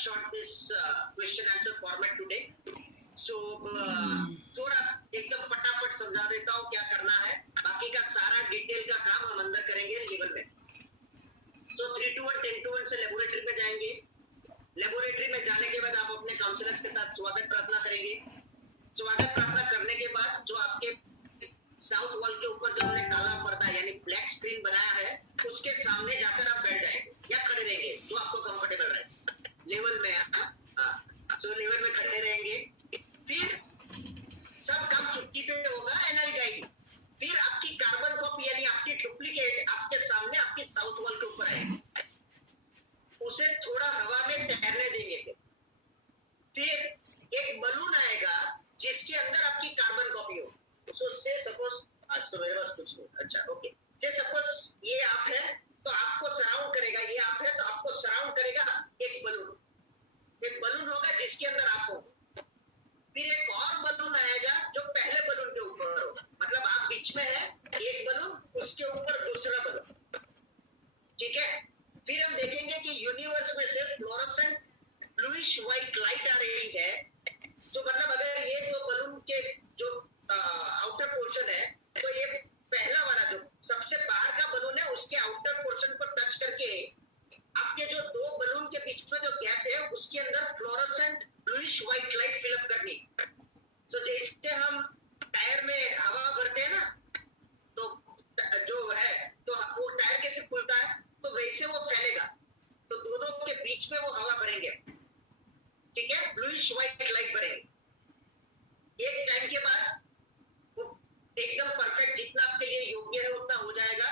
short this question answer format today. So थोड़ा एकदम फटाफट समझा देता हूँ क्या करना है, बाकी का सारा डिटेल का काम हम अंदर करेंगे लेवल में. So 3 to 1 10 to 1 से लेबोरेटरी में जाएंगे. लेबोरेटरी में जाने के बाद आप अपने काउंसलर्स के साथ स्वागत प्रार्थना करेंगे. स्वागत प्रार्थना करने के बाद जो आपके साउथ वॉल के ऊपर जो हमने काला पर्दा यानी ब्लैक स्क्रीन बनाया है उसके सामने जाकर आप बैठ जाएंगे या खड़े रहेंगे जो आपको कंफर्टेबल रहे लेवल में. सो लेवल में खड़े रहेंगे. फिर सब काम चुटकी पे होगा एनआई गाइड. फिर आपकी कार्बन कॉपी यानी आपकी डुप्लीकेट आपके सामने आपकी साउथ वॉल के ऊपर आएगी. उसे थोड़ा हवा में तैरने देंगे. फिर एक बलून आएगा जिसके अंदर आपकी कार्बन कॉपी हो. सो से सपोज आज तो मेरे पास कुछ नहीं. अच्छा ओके. से सपोज ये आप है तो आपको सराउंड करेगा. ये आप है तो आपको सराउंड करेगा एक बलून. एक बलून होगा जिसके अंदर आप हो. फिर एक और बलून आएगा जो पहले बलून के ऊपर हो. मतलब आप बीच में है एक बलून, उसके ऊपर दूसरा बलून. ठीक है. फिर हम देखेंगे कि यूनिवर्स में से फ्लोरोसेंट ब्लूइश व्हाइट लाइट आ रही है. तो मतलब अगर ये दो बलून के जो आउटर पोर्शन है तो ये पहला वाला जो सबसे बाहर का बलून है उसके आउटर पोर्शन को टच करके आपके जो दो बलून के बीच में जो गैप है उसके अंदर fluorescent bluish white light fill up करनी. सो जैसे हम टायर में हवा भरते हैं ना तो जो है तो वो टायर कैसे खुलता है तो वैसे वो फैलेगा. तो दोनों के बीच में वो हवा भरेंगे. ठीक है. ब्लूइश व्हाइट लाइट भरेंगे. एक टाइम के बाद वो एकदम परफेक्ट जितना आपके लिए योग्य है उतना हो जाएगा.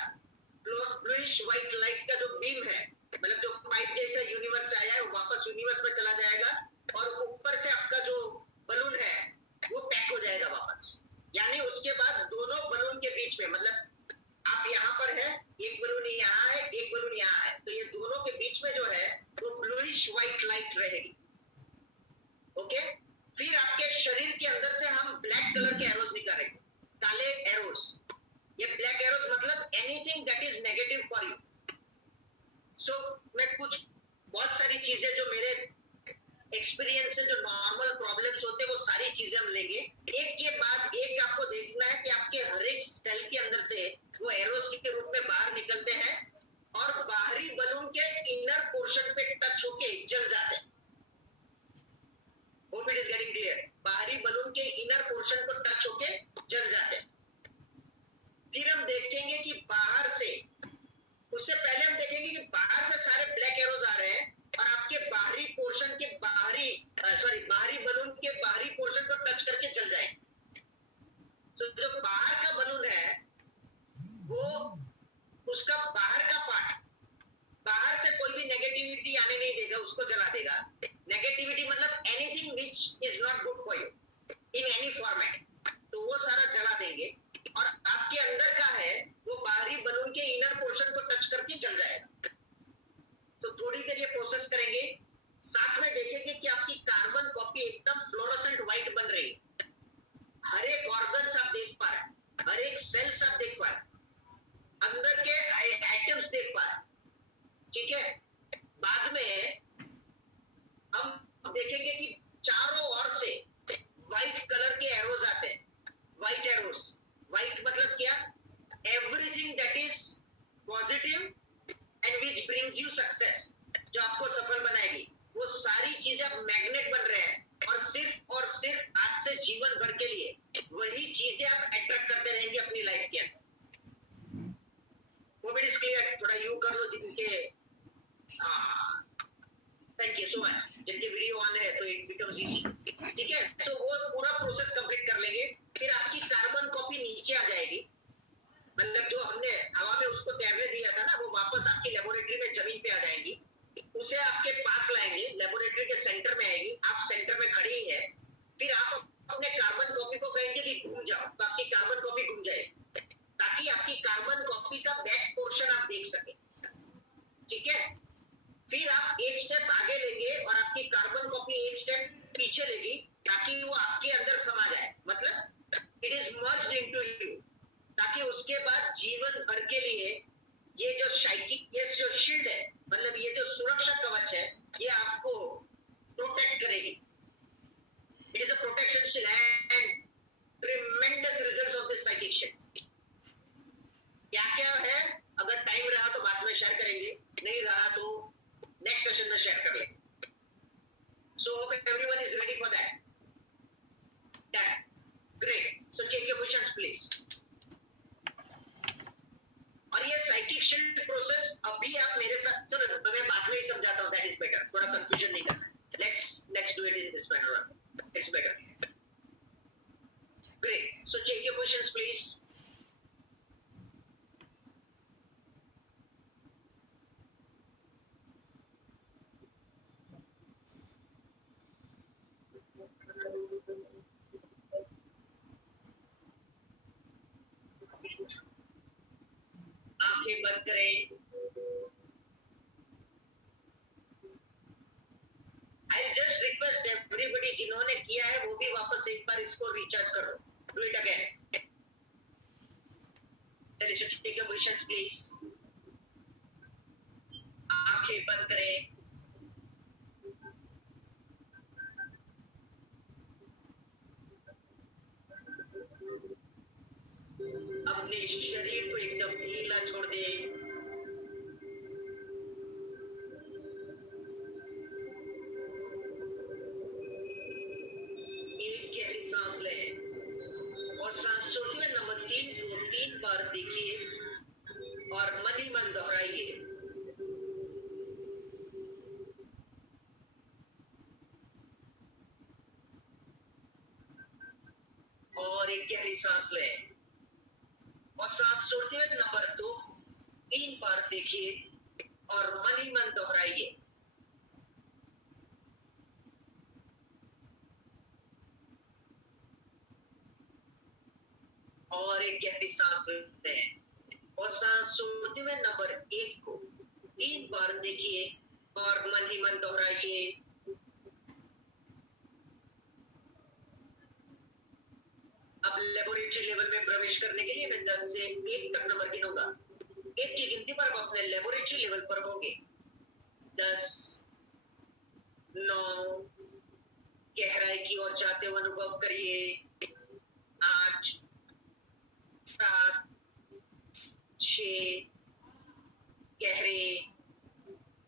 ब्लूइश व्हाइट लाइट का जो बीम है मतलब जो पाइप जैसा यूनिवर्स आया है वो वापस यूनिवर्स में चला जाएगा और ऊपर से आपका जो बलून है वो पैक हो जाएगा वापस. यानी उसके बाद दोनों बलून के बीच में मतलब आप यहाँ पर है एक बलून यहाँ है एक बलून यहाँ है तो ये दोनों के बीच में जो है वो ब्लूइश व्हाइट लाइट रहेगी. ओके. फिर आपके शरीर के अंदर से हम ब्लैक कलर के एरोज निकालेंगे. काले एरोज. ये ब्लैक एरोज मतलब anything that is negative for you. So मैं कुछ बहुत सारी चीजें जो मेरे एक्सपीरियंस से जो नॉर्मल प्रॉब्लम्स होते हैं वो सारी चीजें हम लेंगे. एक के बाद एक आपको देखना है कि आपके हर एक सेल के अंदर से वो एरोज के रूप में बाहर निकलते हैं और बाहरी बलून के इनर पोर्शन पे टच होके जल जाते हैं. Hope it is getting clear. बाहरी बलून के इनर पोर्शन को टच होके जल जाते हैं. फिर हम देखेंगे कि बाहर से उससे पहले हम देखेंगे कि बाहर से सारे ब्लैक एरोज आ रहे हैं और आपके बाहरी पोर्शन के बाहरी बलून के बाहरी पोर्शन को टच करके जल जाएंगे. तो जो बाहर का बलून है वो उसका बाहर का पार्ट बाहर से कोई भी नेगेटिविटी आने नहीं देगा, उसको जला देगा. नेगेटिविटी मतलब anything which is not good for you in any format. तो वो सारा जला देंगे और आपके अंदर का है वो बाहरी बलून के इनर पोर्शन को टच करके जल जाएगा. तो थोड़ी देर ये प्रोसेस करेंगे. साथ में देखेंगे कि आपकी कार्बन कॉपी एकदम फ्लोरोसेंट व्हाइट बन रही है. हर एक ऑर्गन्स आप देख पा रहे हैं, हर एक सेल्स आप देख पा रहे हैं, अंदर के एटम्स देख पा रहे हैं. ठीक है. बाद में हम देखेंगे कि चारों ओर से व्हाइट कलर के एरोज आते हैं. White arrows. व्हाइट मतलब क्या? Everything that is positive and which brings you success, जो आपको सफल बनाएगी. वो सारी चीजें अब मैग्नेट बन रहे हैं और सिर्फ आज से जीवन भर के लिए वही चीजें आप अट्रैक्ट करते रहेंगे अपनी लाइफ के अंदर. वो भी क्लियर. थोड़ा यू कर लो जिनके थैंक यू सो मच. जिनके वीडियो ऑन है तो इट बिकम्स इजी. ठीक है. तो वो पूरा प्रोसेस कंप्लीट कर लेंगे. फिर आपकी कार्बन कॉपी नीचे आ जाएगी. मतलब जो हमने हवा में उसको तैरने दिया था ना वो वापस आपकी लेबोरेटरी में जमीन पे आ जाएगी. उसे आपके पास लाएंगे. लेबोरेटरी के सेंटर में आएगी. आप सेंटर में खड़ी ही है. फिर आप अपने कार्बन कॉपी को कहेंगे कि घूम जाओ तो आपकी कार्बन कॉपी घूम जाएगी ताकि आपकी कार्बन कॉपी का बैक पोर्शन आप देख सके. ठीक है. फिर आप एक स्टेप आगे लेंगे और आपकी कार्बन कॉपी एक स्टेप पीछे लेगी ताकि वो आपके अंदर समा जाए. मतलब it is merged into you. ताकि उसके बाद जीवन भर के लिए ये जो शील्ड है मतलब ये जो सुरक्षा कवच है ये आपको now that is better. थोड़ा confusion नहीं करना. Let's do it in this manner. It's better. Great. So check your questions, please. आंखें बंद करें. I'll just request everybody जिन्होंने किया है वो भी वापस एक बार इसको रिचार्ज करो. Do it again. चलिए take your positions please. आंखें बंद करें. अपने शरीर को एकदम ढीला छोड़ दें. एक गहरी सांस लें और सांस छोड़ते हुए नंबर 3 को 3 बार देखिए और मन ही मन दोहराइए. और एक गहरी सांस लें और सांस छोड़ते हुए नंबर 2 3 बार देखिए और मन ही मन दोहराइए. और एक गहरी सांस लें और सांस छोड़ते हुए नंबर 1 को 3 बार देखिए और मन ही मन दोहराइए. अब लेबोरेटरी लेवल में प्रवेश करने के लिए मैं 10 से 1 तक नंबर गिनूंगा. 1 की गिनती पर आप अपने लेबोरेटरी लेवल पर होंगे. 10, 9, गहराई की ओर जाते हुए अनुभव करिए. 8, 7, 6, गहरे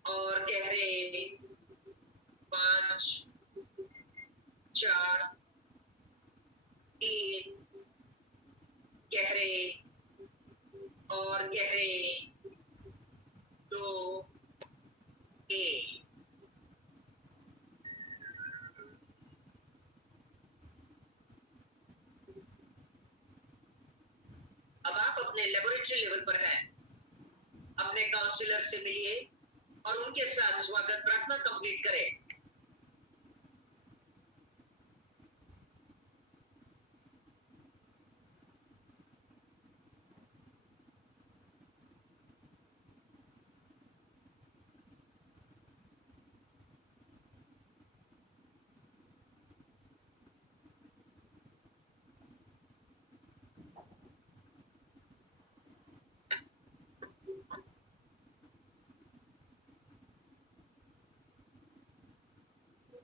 और गहरे. 5, 4, 3, गहरे और गहरे. 2, 1. अब आप अपने लेबोरेटरी लेवल पर हैं. अपने काउंसलर से मिलिए और उनके साथ स्वागत प्रार्थना कंप्लीट करें.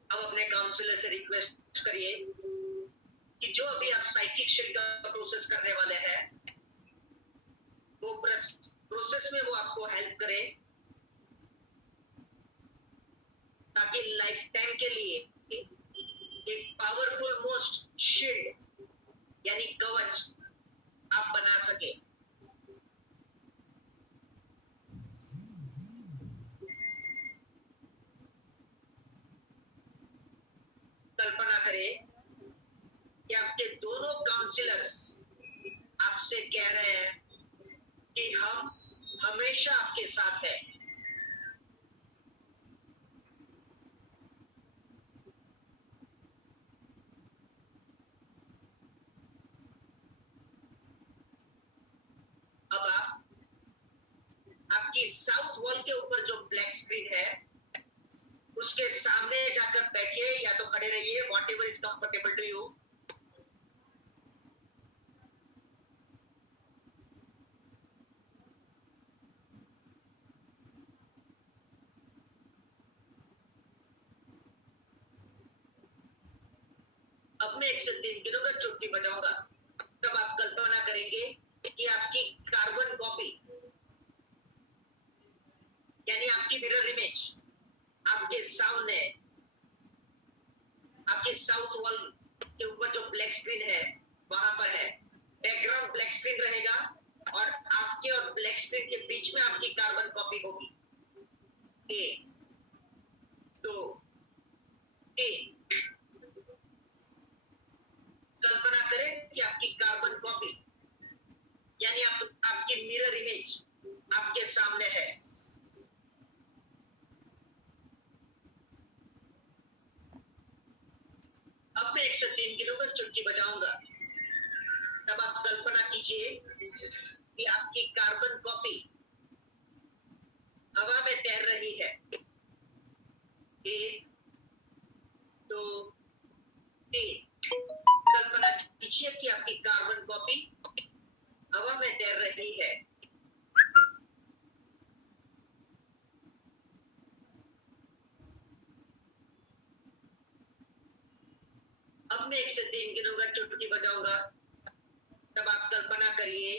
अब अपने काउंसलर से रिक्वेस्ट करिए कि जो अभी आप साइकिक शिफ्ट का प्रोसेस करने वाले हैं वो प्रोसेस में वो आपको हेल्प करे ताकि लाइफ टाइम के लिए एक पावरफुल मोस्ट शील्ड यानी कवच आप बना सके. कल्पना करें कि आपके दोनों काउंसलर्स आपसे कह रहे हैं कि हम हमेशा आपके साथ हैं. अब आप आपकी साउथ वॉल के ऊपर जो ब्लैक स्क्रीन है उसके सामने जाकर बैठिए या तो खड़े रहिए. Whatever is comfortable to you. अब मैं 1 से 3 गिनूंगा, चुटकी बजाऊंगा. तब आप कल्पना करेंगे कि आपकी कार्बन कॉपी यानी आपकी मिरर इमेज आपके सामने आपके साउथ वॉल के ऊपर जो ब्लैक स्क्रीन है वहां पर है. बैकग्राउंड ब्लैक स्क्रीन रहेगा और आपके और ब्लैक स्क्रीन के बीच में आपकी कार्बन कॉपी होगी. ए एक से 3 गिनूंगा, चुटकी बजाऊंगा, तब आप कल्पना कीजिए कि आपकी कार्बन कॉपी हवा में तैर रही है। 1 2 3। कल्पना कीजिए कि आपकी कार्बन कॉपी हवा में तैर रही है। अब मैं 1 से 3 गिनूंगा, चुटकी बजाऊंगा, तब आप कल्पना करिए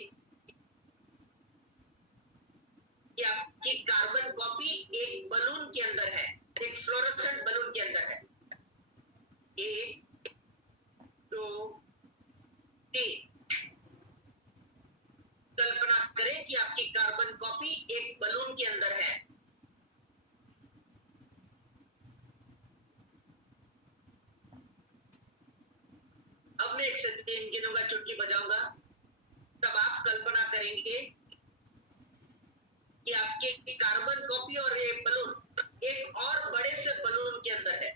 कि आपकी कार्बन कॉपी एक बलून के अंदर है, एक फ्लोरोसेंट बलून के अंदर है। 1 2 3। कल्पना करें कि आपकी कार्बन कॉपी एक बलून के अंदर है। अब मैं 1 से 3 गिनूंगा, चुटकी बजाऊंगा, तब आप कल्पना करेंगे कि आपके कार्बन कॉपी और ये बलून एक और बड़े से बलून के अंदर है।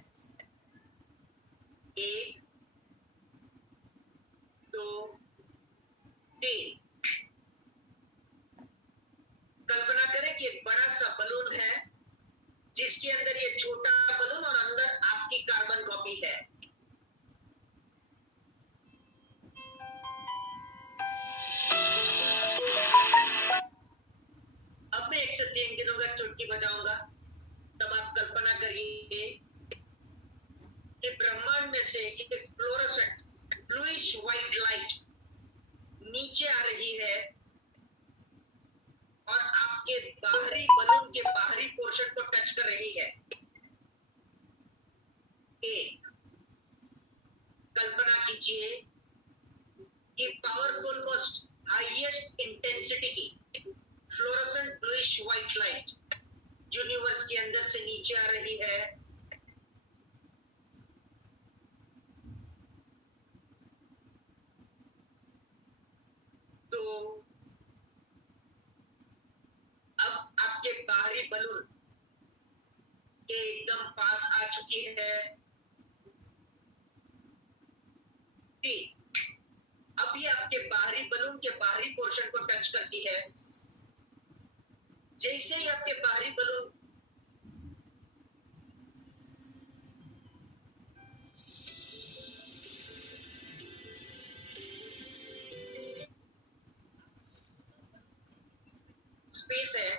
1 2 3। कल्पना करें कि एक बड़ा सा बलून है जिसके अंदर ये छोटा बलून और अंदर आपकी कार्बन कॉपी है। अब मैं 1 से 3 गिनूंगा, चुटकी बजाऊंगा, तब आप कल्पना करिए कि ब्रह्मांड में से एक फ्लोरोसेंट ब्लूइश व्हाइट लाइट नीचे आ रही है और आपके बाहरी बलून के बाहरी पोर्शन को टच कर रही है। 1। कल्पना कीजिए कि पावरफुल मोस्ट हाईएस्ट इंटेंसिटी की fluorescent bluish white light universe के अंदर से नीचे आ रही है। तो अब आपके बाहरी बलून के एकदम पास आ चुकी है। 3। अब ये आपके बाहरी बलून के बाहरी पोर्शन को टच करती है। जैसे ही आपके बाहरी बलून स्पेस है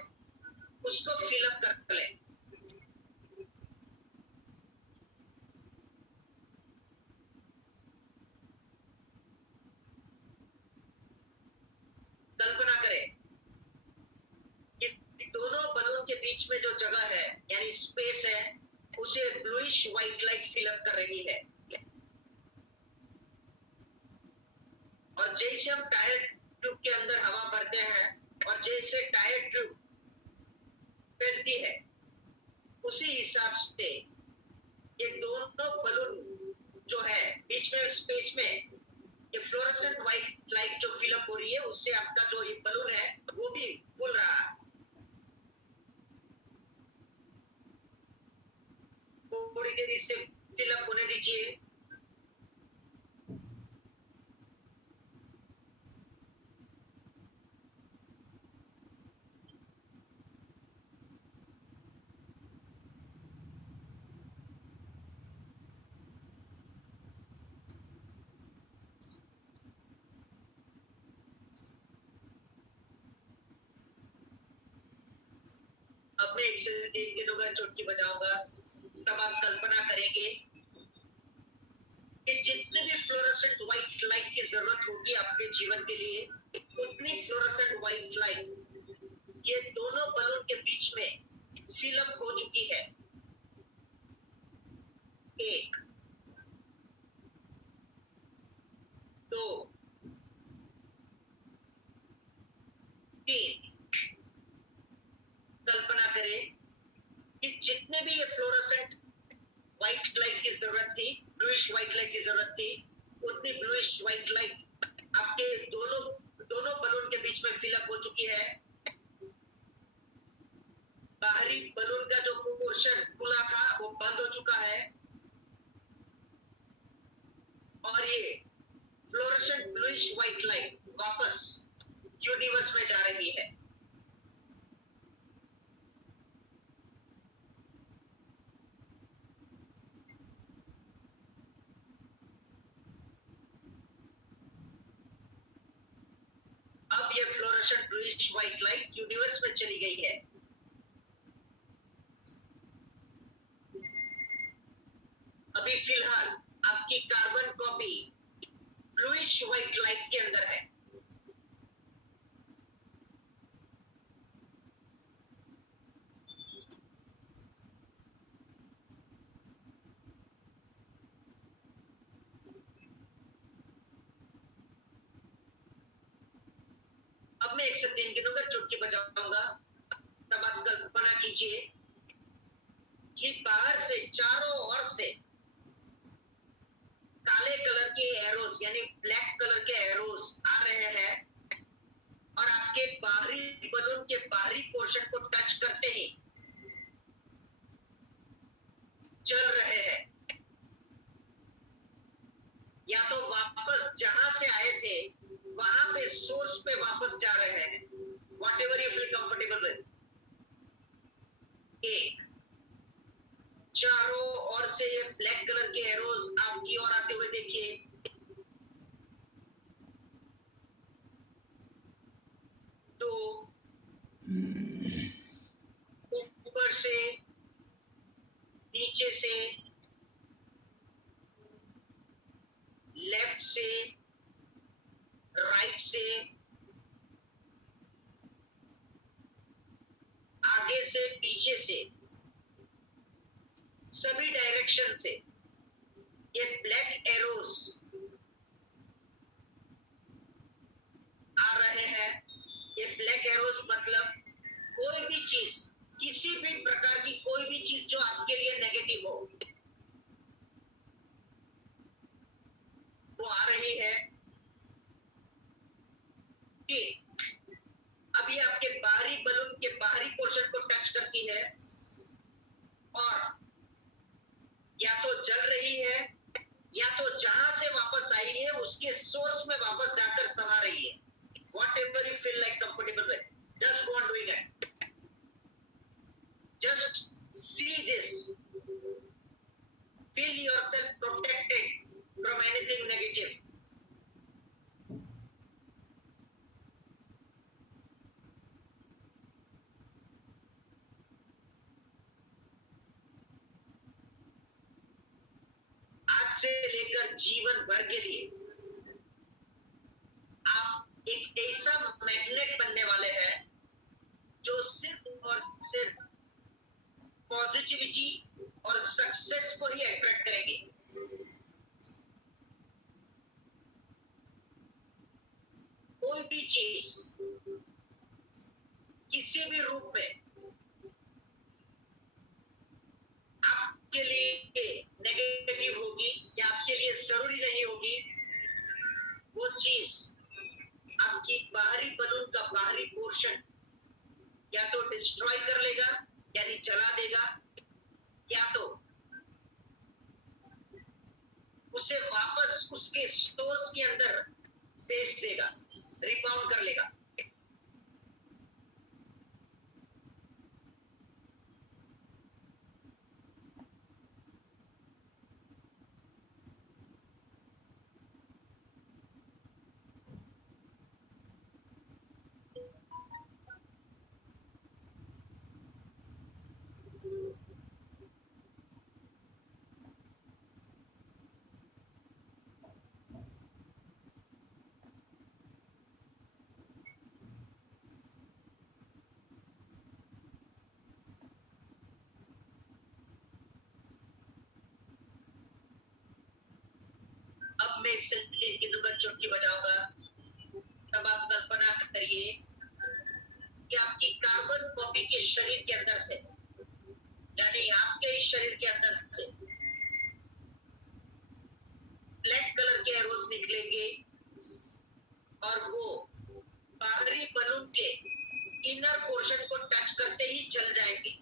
उसको फिलअप कर ले। कल्पना करें कि दोनों बलून के बीच में जो जगह है यानी स्पेस है उसे ब्लूइश व्हाइट लाइट फिलअप कर रही है। और जैसे हम टायर ट्यूब के अंदर हवा भरते हैं और जैसे टायर ट्यूब फैलती है उसी हिसाब से ये दोनों बलून जो है बीच में स्पेस में ये फ्लोरोसेंट व्हाइट लाइट जो फिलअप हो रही है उससे आपका जो ये बलून है वो भी फूल रहा है। थोड़ी देर इसे फिलअप होने दीजिए। अब मैं 1 से 3 गिनूंगा, चुटकी बजाऊंगा, तब आप कल्पना करेंगे कि जितने भी फ्लोरोसेंट व्हाइट लाइट की जरूरत होगी आपके जीवन के लिए उतनी फ्लोरोसेंट व्हाइट लाइट ये दोनों बलून के बीच में फिलअप हो चुकी है। 1 2 3। कल्पना करें कि जितने भी ये फ्लोरोसेंट व्हाइट लाइट की जरूरत थी, ब्लूइश व्हाइट लाइट की जरूरत थी, उतनी ब्लूइश व्हाइट लाइट आपके दोनों बलून के बीच में फिलअप हो चुकी है। बाहरी बलून का जो पोर्शन खुला था वो बंद हो चुका है। Portion bluish white light universe में चली गई है। अभी फिलहाल आपकी carbon copy bluish white light के अंदर है। अब मैं 103 गिनूंगा, चुटकी बजाऊंगा, तब आप कल्पना कीजिए कि बाहर से चारों ओर से काले कलर के एरोस यानी ब्लैक कलर के एरोस आ रहे हैं और आपके बाहरी बलून के बाहरी पोर्शन को टच करते ही चल रहे हैं, या तो वापस जहां से आए थे वहां पे सोर्स पे वापस जा रहे हैं। What ever you feel comfortable with. एक, चारों ओर से ये ब्लैक कलर के एरोज आपकी ओर आते हुए देखिए। तो ऊपर से, नीचे से, लेफ्ट से, राइट से, आगे से, पीछे से, सभी डायरेक्शन से ये ब्लैक एरोस आ रहे हैं। ये ब्लैक एरोस मतलब कोई भी चीज, किसी भी प्रकार की कोई भी चीज जो आपके लिए नेगेटिव हो वो आ रही है। ठीक, अब ये आपके बाहरी बलून के बाहरी पोर्शन को टच करती है और या तो जल रही है या तो जहां से वापस आई है उसके सोर्स में वापस जाकर समा रही है। Whatever you feel like comfortable with, just go on doing it. Just see this. Feel yourself protected from anything negative. आज से लेकर जीवन भर के लिए आप एक ऐसा मैग्नेट बनने वाले हैं जो सिर्फ और सिर्फ पॉजिटिविटी और सक्सेस को ही अट्रैक्ट करेगी। कोई भी चीज किसी भी रूप में आपके लिए नेगेटिव होगी या आपके लिए जरूरी नहीं होगी, वो चीज आपकी बाहरी बलून का बाहरी पोर्शन या तो डिस्ट्रॉय कर लेगा यानी जला देगा, या तो उसे वापस उसके सोर्स के अंदर भेज देगा, रिबाउंड कर लेगा। अब मैं एक सेंटेंस की दुकान चुटकी बजाऊंगा, तब आप कल्पना करिए कि आपकी कार्बन कॉपी के शरीर के अंदर से यानी आपके इस शरीर के अंदर से ब्लैक कलर के एरोस निकलेंगे और वो बाहरी बलून के इनर पोर्शन को टच करते ही जल जाएंगे।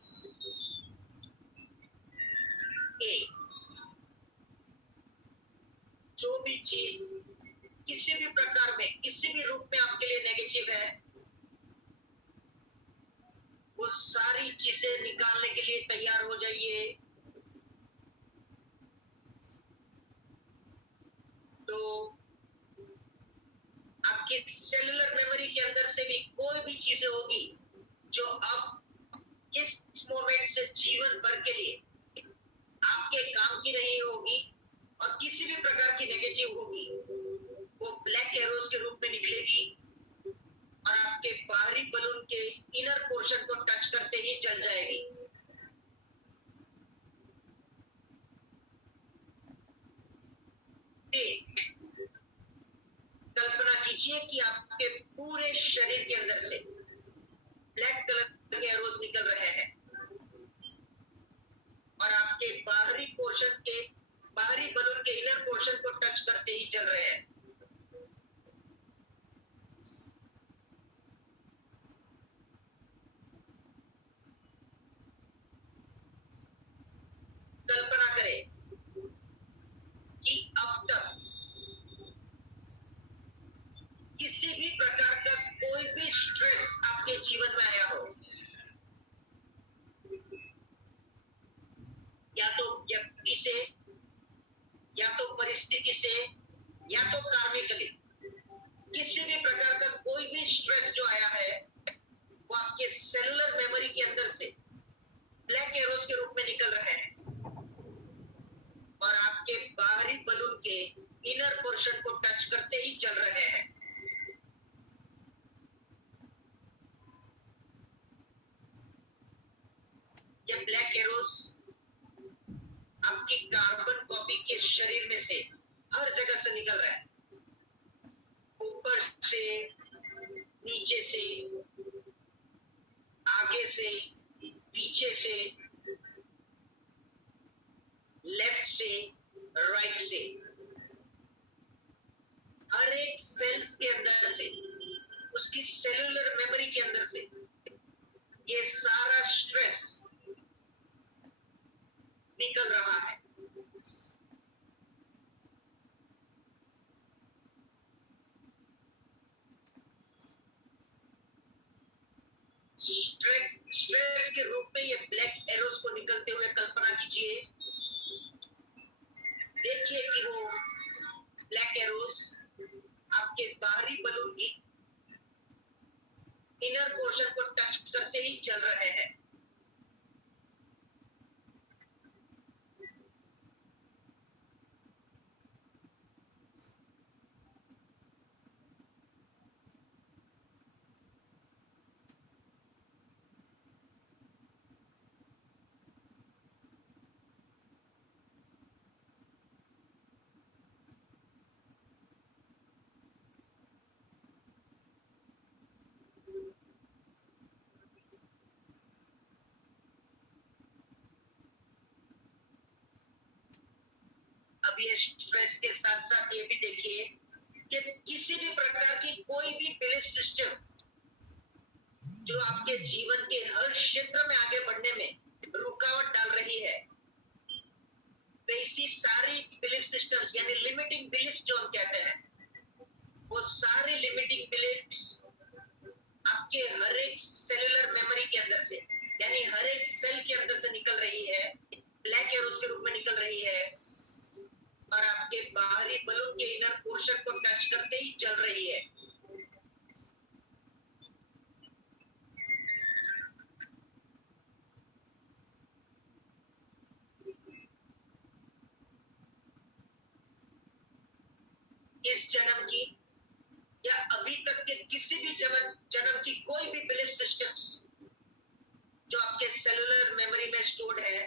जो भी चीज किसी भी प्रकार में किसी भी रूप में आपके लिए नेगेटिव है, वो सारी चीजें निकालने के लिए तैयार हो जाइए। तो आपके सेलुलर मेमोरी के अंदर से भी कोई भी चीजें होगी जो अब इस मोमेंट से जीवन भर के लिए आपके काम की नहीं होगी और किसी भी प्रकार की नेगेटिव होगी, वो ब्लैक एरोज के रूप में निकलेगी और आपके बाहरी बलून के इनर पोर्शन को टच करते ही जल जाएगी। कल्पना कीजिए कि आपके पूरे शरीर के अंदर से ब्लैक कलर के एरोज निकल रहे हैं और आपके बाहरी पोर्शन के बाहरी बलून के इनर पोर्शन को टच करते ही जल रहे हैं। कल्पना करें कि अब तक किसी भी प्रकार का कोई भी स्ट्रेस आपके जीवन में आया हो, या तो व्यक्ति से, या तो परिस्थिति से, या तो कार्मिकली, किसी भी प्रकार का कोई भी स्ट्रेस जो आया है वो आपके सेलुलर मेमोरी के अंदर से ब्लैक एरोज के रूप में निकल रहे हैं और आपके बाहरी बलून के इनर पोर्शन को टच करते ही जल रहे हैं। ये ब्लैक एरोज आपकी कार्बन कॉपी के शरीर में से हर जगह से निकल रहा है, ऊपर से, नीचे से, आगे से, पीछे से, लेफ्ट से, राइट से, हर एक सेल्स के अंदर से, उसकी सेलुलर मेमोरी के अंदर से ये सारा स्ट्रेस निकल रहा है। स्ट्रेस के रूप में ये ब्लैक एरोज को निकलते हुए कल्पना कीजिए। देखिए कि वो ब्लैक एरोज आपके बाहरी बलून की इनर पोर्शन को टच करते ही चल रहे हैं। अब ये स्ट्रेस के साथ साथ ये भी देखिए कि किसी भी प्रकार की कोई भी बिलीफ सिस्टम जो आपके जीवन के हर क्षेत्र में आगे बढ़ने में रुकावट डाल रही है, ऐसी सारी बिलीफ सिस्टम्स यानी लिमिटिंग बिलीफ्स जो हम कहते हैं, वो सारी लिमिटिंग बिलीफ्स आपके हर एक सेलुलर मेमोरी के अंदर से यानी हर एक सेल के अंदर से निकल रही है, ब्लैक एरोज के रूप में निकल रही है और आपके बाहरी बलून के इनर पोर्शन को टच करते ही जल रही है। इस जन्म की या अभी तक के किसी भी जन्म की कोई भी बिलीफ सिस्टम्स जो आपके सेलुलर मेमोरी में स्टोर्ड है,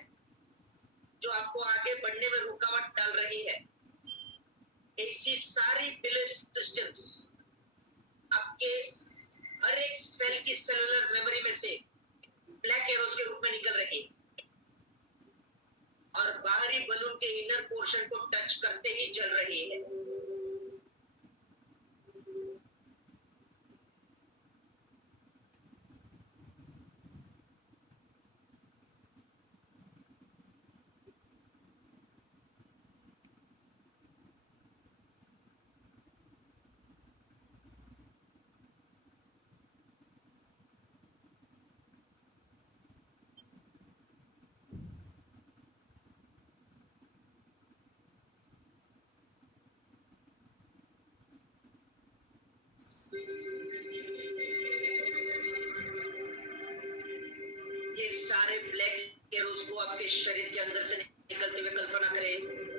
जो आपको आगे बढ़ने में रुकावट डाल रही है, ऐसी सारी बिलीफ सिस्टम्स आपके हर एक सेल की सेलुलर मेमोरी में से ब्लैक एरोज के रूप में निकल रही और बाहरी बलून के इनर पोर्शन को टच करते ही जल रही है। ब्लैक एरोज को आपके शरीर के अंदर से निकलते हुए कल्पना करें।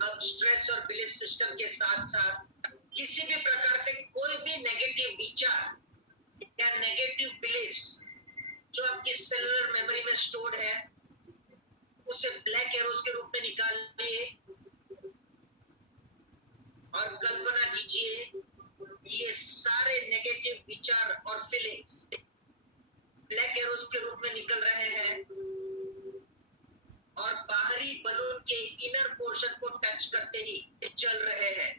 अब स्ट्रेस और बिलीफ सिस्टम के साथ साथ किसी भी प्रकार के कोई भी नेगेटिव विचार या नेगेटिव बिलीफ्स जो आपकी सेलुलर मेमोरी में स्टोर्ड है, उसे ब्लैक एरोज के रूप में निकालिए और कल्पना कीजिए ये सारे नेगेटिव विचार और फीलिंग्स ब्लैक एरोज के रूप में निकल रहे हैं और बाहरी बलून के इनर पोर्शन को टच करते ही चल रहे हैं।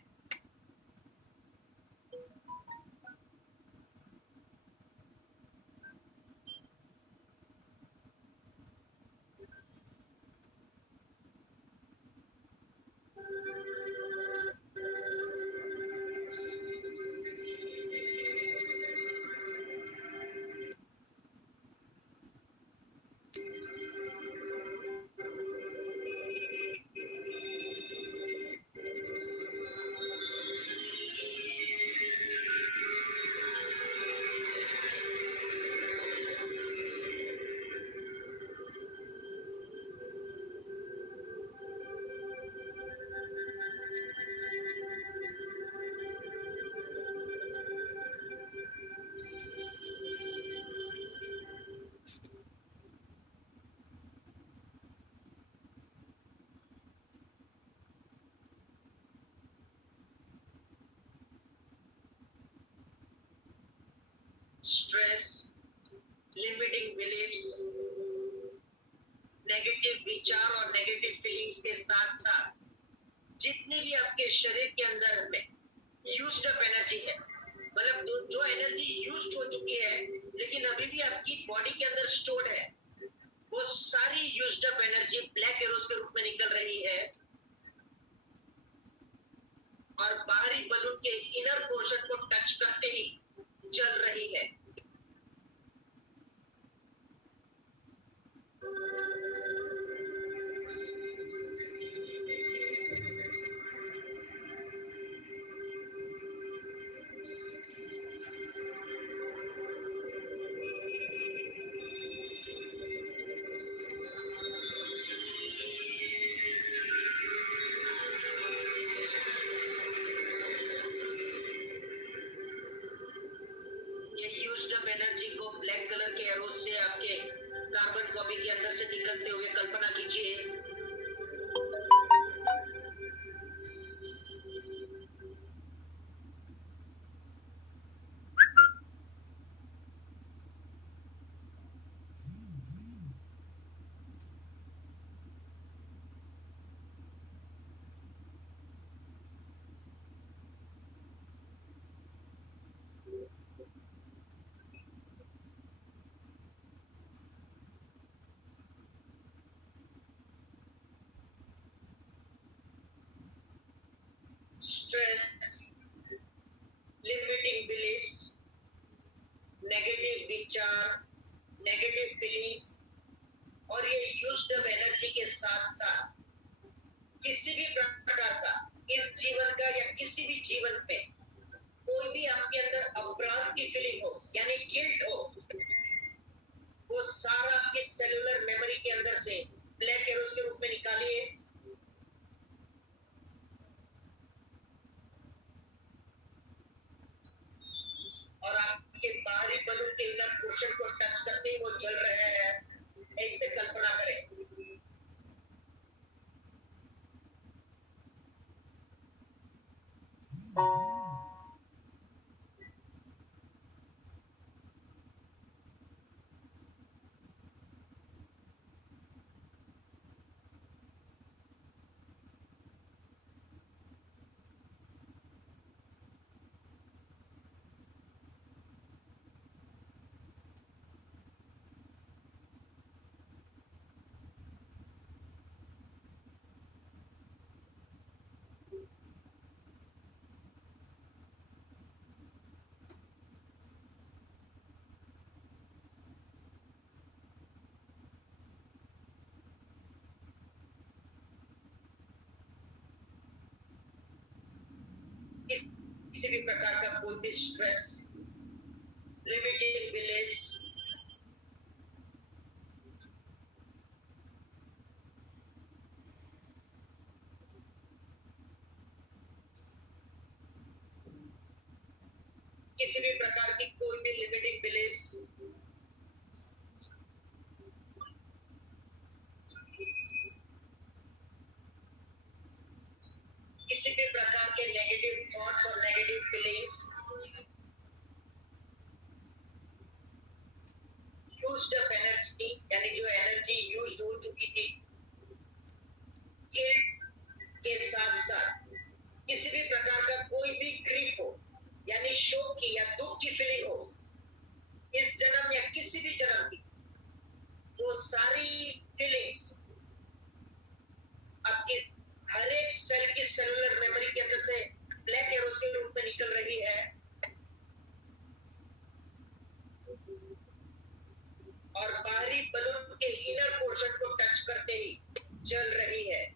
स्ट्रेस, लिमिटिंग बिलीफ्स, नेगेटिव विचार और नेगेटिव फीलिंग्स के साथ साथ जितनी भी आपके शरीर के अंदर में यूज्ड अप एनर्जी है, मतलब जो एनर्जी यूज्ड हो चुकी है लेकिन अभी भी आपकी बॉडी के अंदर स्टोर्ड है, वो सारी used up energy black arrows के रूप में निकल रही है और बाहरी बलून के इनर पोर्शन को टच करते ही चल रही है। एनर्जी को ब्लैक कलर के एरोज से आपके कार्बन कॉपी के अंदर से निकलते हुए कल्पना कीजिए। स्ट्रेस, लिमिटिंग बिलीफ्स, नेगेटिव विचार, नेगेटिव फीलिंग्स और ये यूज्ड अप एनर्जी के साथ साथ किसी भी प्रकार का इस जीवन का या किसी भी जीवन में कोई भी आपके अंदर अपराध की फीलिंग हो यानी गिल्ट हो, वो सारा आपकी सेलुलर मेमोरी के अंदर से ब्लैक एरोज के रूप में निकालिए और आपके बाहरी बलून के इनर पोर्शन को टच करते ही वो जल रहे हैं, ऐसे कल्पना करें। किसी भी प्रकार का कोई भी स्ट्रेस, लिमिटिंग बिलीव्स, किसी भी प्रकार की कोई भी लिमिटिंग बिलीव्स, किसी भी प्रकार के नेगेटिव थॉट्स और negative feelings, used up energy, यानी जो एनर्जी यूज हो चुकी थी, के साथ साथ किसी भी प्रकार का कोई भी ग्रीफ हो, यानी शोक की या दुख की फीलिंग हो, इस जन्म या किसी भी जन्म की, वो सारी फीलिंग्स आपकी हर एक सेल की सेलुलर मेमोरी के अंदर से ब्लैक एरोस के रूप में निकल रही है और बाहरी बलून के इनर पोर्शन को टच करते ही चल रही है।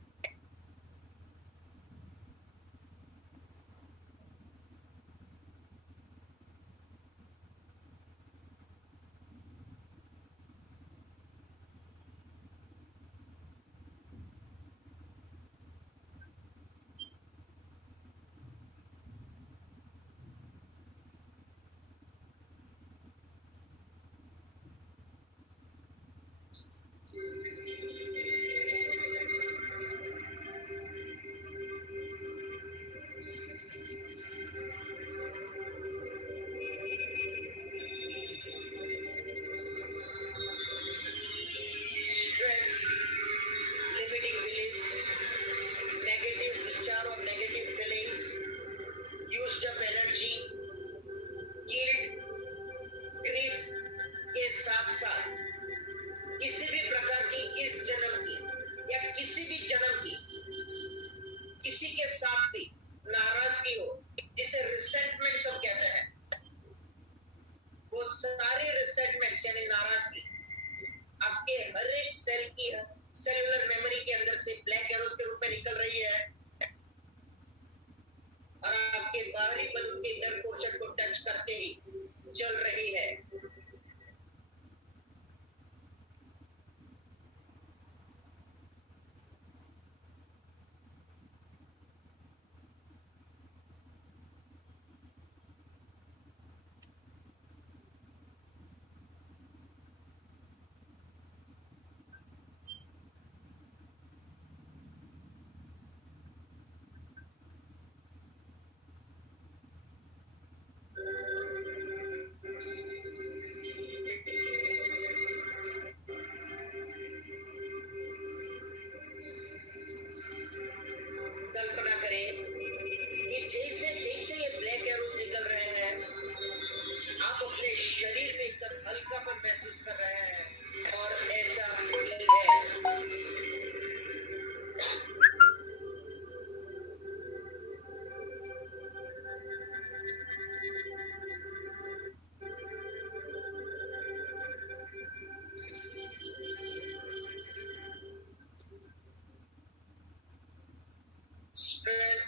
Stress,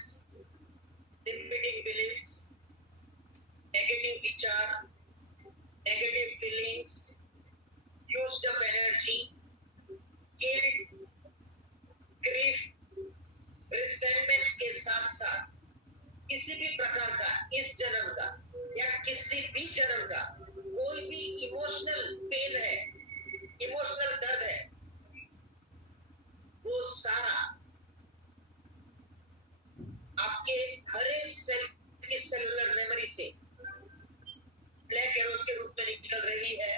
limiting beliefs, negative vichar, negative feelings, used up energy, guilt, grief, resentments के साथ साथ किसी भी प्रकार का इस जन्म का या किसी भी जन्म का कोई भी इमोशनल पेन है, इमोशनल दर्द है, वो सारा आपके हर एक सेल की सेलुलर मेमोरी से ब्लैक एरोस के रूप में निकल रही है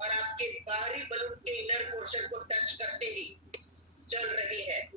और आपके बाहरी बलून के इनर पोर्शन को टच करते ही चल रही है।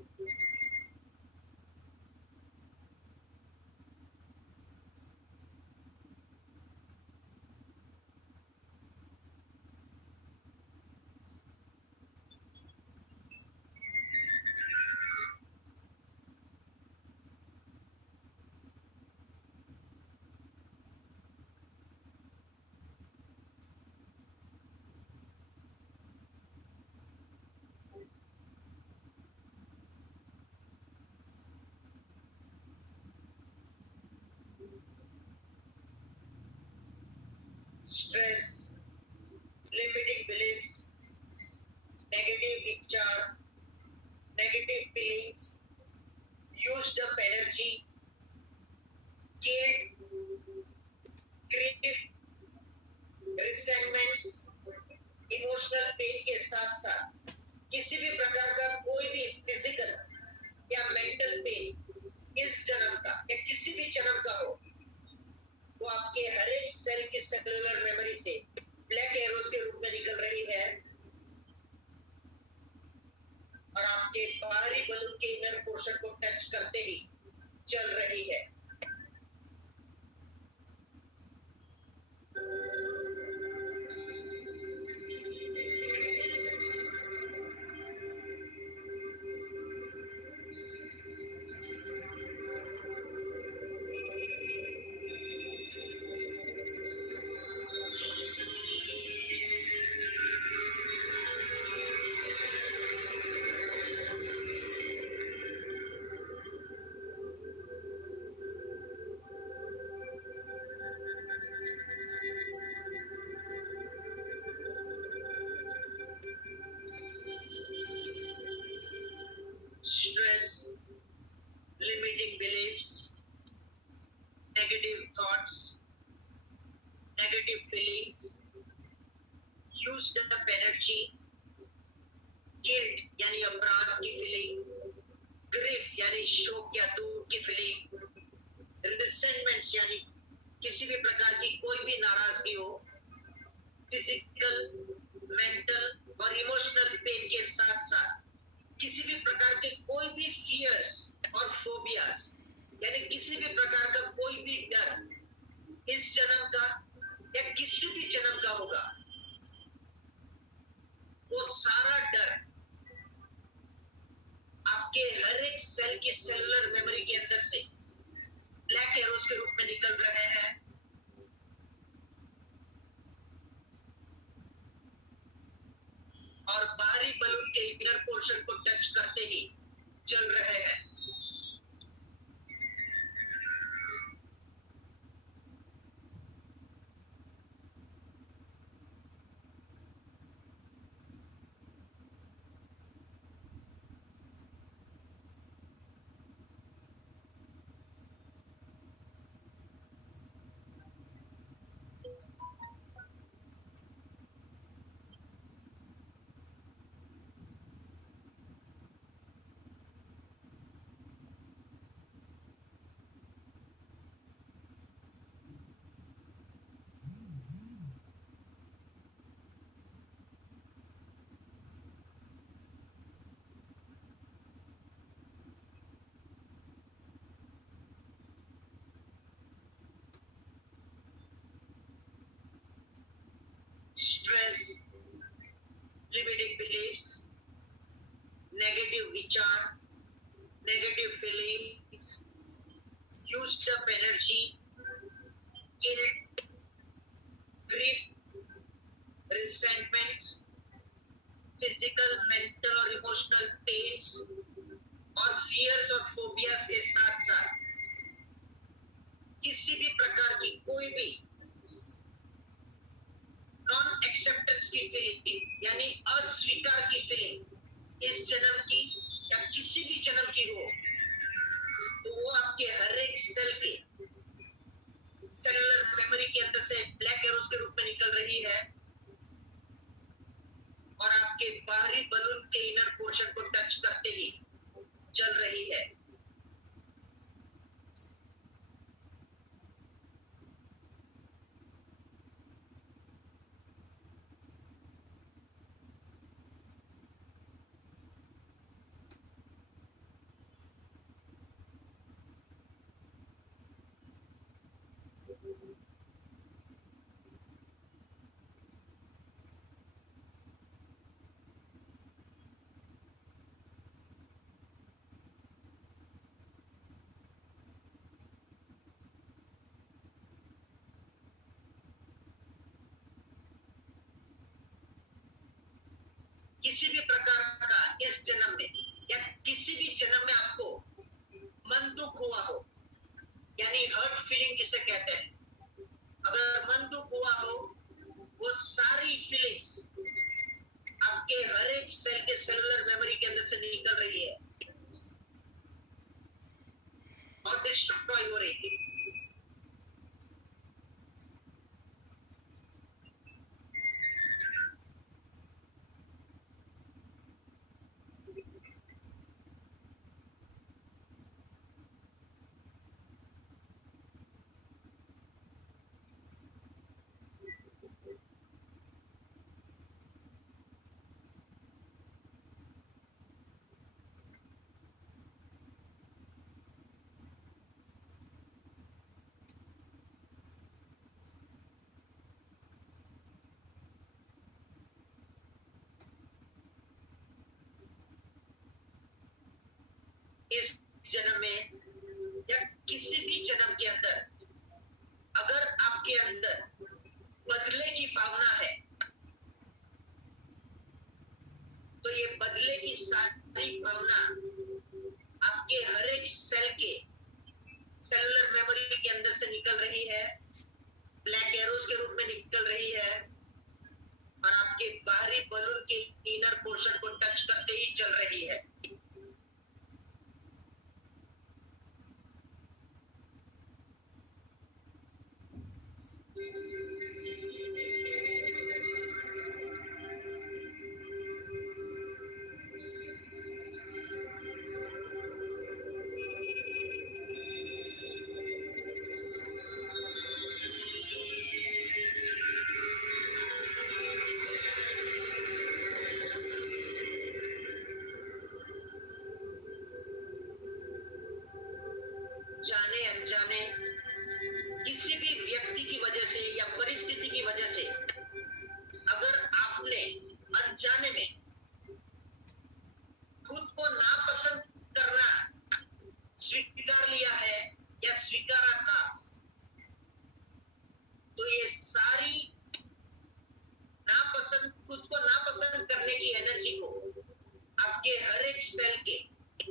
stress, limiting beliefs, negative विचार, negative feelings, used up energy, guilt, grief, resentments, emotional pain के साथ साथ किसी भी प्रकार का कोई भी फिजिकल या मेंटल पेन इस जन्म का या किसी भी जन्म का हो, वो आपके हर एक सेल की सेलुलर मेमोरी से ब्लैक एरोस के रूप में निकल रही है और आपके बाहरी बलून के इनर पोर्शन को टच करते ही चल रही है। Stress, limiting beliefs, negative thoughts, negative feelings, used up energy, guilt यानी अपराध की फीलिंग, grief यानी शोक या दुख की फीलिंग, resentments यानी किसी भी प्रकार की कोई भी नाराजगी हो, फिजिकल, मेंटल और इमोशनल पेन के साथ साथ किसी भी प्रकार के कोई भी फियर्स और फोबियास यानी किसी भी प्रकार का कोई भी डर इस जन्म का या किसी भी जन्म का होगा, वो सारा डर आपके हर एक सेल की सेलुलर मेमोरी के अंदर से ब्लैक एरोस के रूप में निकल रहे हैं और बाहरी बलून के इनर पोर्शन को टच करते ही चल रहे हैं। Stress, limiting beliefs, negative vichar, negative feelings, used up energy, guilt, grief, resentment, physical, mental और emotional pains और fears और phobias के साथ साथ किसी भी प्रकार की कोई भी नॉन एक्सेप्टेंस की फीलिंग यानी अस्वीकार की फीलिंग इस जन्म की या किसी भी जन्म की हो, तो वो आपके हर एक सेल की सेलुलर मेमोरी के अंदर से ब्लैक एरोस के रूप में निकल रही है और आपके बाहरी बलून के इनर पोर्शन को टच करते ही चल रही है। किसी भी प्रकार का इस जन्म में या किसी भी जन्म में आपको मन दुख हुआ हो यानी हर्ट फीलिंग जिसे कहते हैं, अगर मन दुख हुआ हो निकल रही है और डिस्ट्रॉय हो रही है। इस जन्म में या किसी भी जन्म के अंदर अगर आपके अंदर बदले की भावना है तो ये बदले की सारी भावना आपके हर एक सेल के सेलुलर मेमोरी के अंदर से निकल रही है, ब्लैक एरोज के रूप में निकल रही है और आपके बाहरी बलून के इनर पोर्शन को टच करते ही चल रही है। जाने अनजाने किसी भी व्यक्ति की वजह से या परिस्थिति की वजह से अगर आपने अनजाने में खुद को नापसंद करना स्वीकार लिया है या स्वीकारा था, तो ये सारी नापसंद, खुद को नापसंद करने की एनर्जी को आपके हर एक सेल के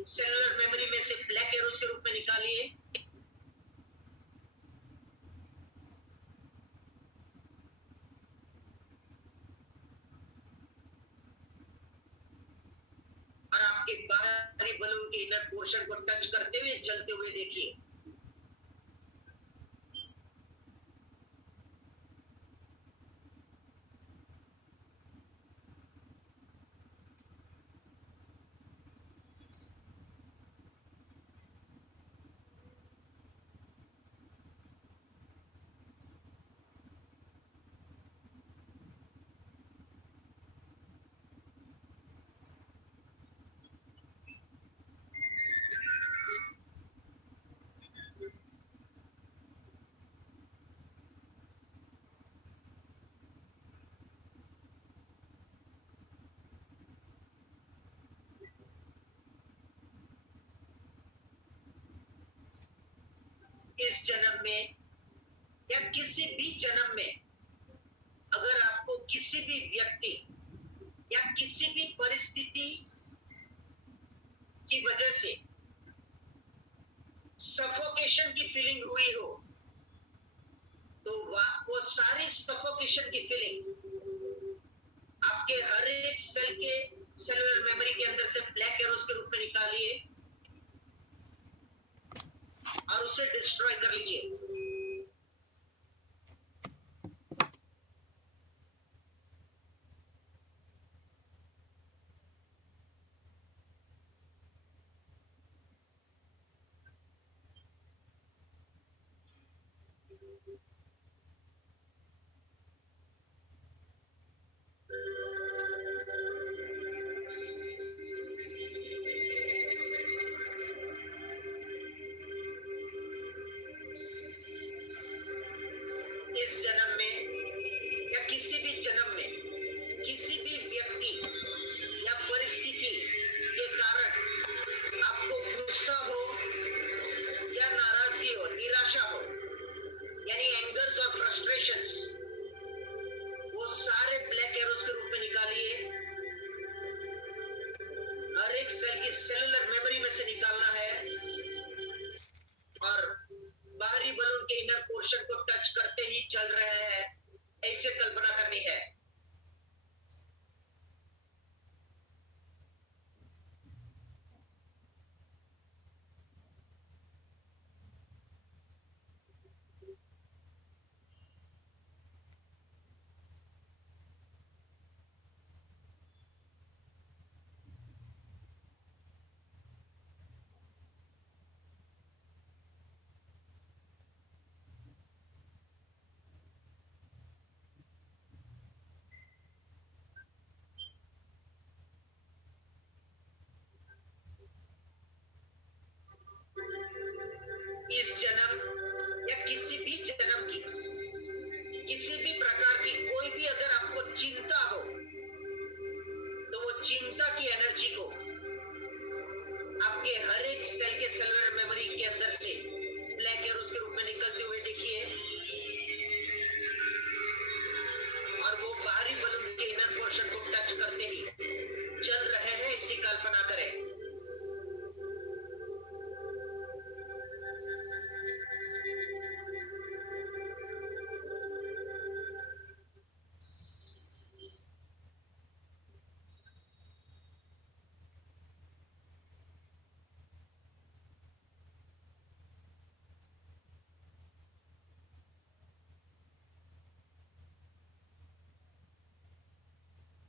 सेलुलर मेमोरी में से ब्लैक एरोज के रूप में निकालिए और आपके बाहरी बलून के इनर पोर्शन को टच करते हुए चलते हुए देखिए। इस जन्म में या किसी भी जन्म में अगर आपको किसी भी व्यक्ति या किसी भी परिस्थिति की वजह से सफोकेशन की फीलिंग हुई हो, तो वो सारी सफोकेशन की फीलिंग आपके हर एक सेल के सेलुलर मेमोरी के अंदर से ब्लैक एरोज के रूप में निकालिए और उसे डिस्ट्रॉय कर लीजिए। इस जन्म में या किसी भी जन्म में किसी भी व्यक्ति या परिस्थिति के कारण आपको गुस्सा हो या नाराजगी हो, निराशा हो, यानी एंगर्स और फ्रस्ट्रेशंस, वो सारे ब्लैक एरोज के रूप में निकालिए। हर एक सेल की सेलुलर मेमोरी में से निकालना है और बाहरी बलून के इनर पोर्शन को टच करते ही चल रहे हैं, ऐसे कल्पना करनी है।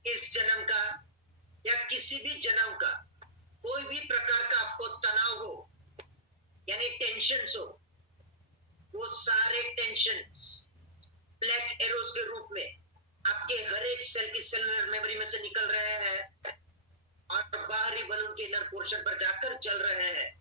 इस जन्म का या किसी भी जन्म का कोई भी प्रकार का आपको तनाव हो, यानी टेंशन हो, वो सारे टेंशन ब्लैक एरोज के रूप में आपके हर एक सेल की सेलुलर मेमोरी में से निकल रहे हैं और बाहरी बलून के इनर पोर्शन पर जाकर चल रहे हैं।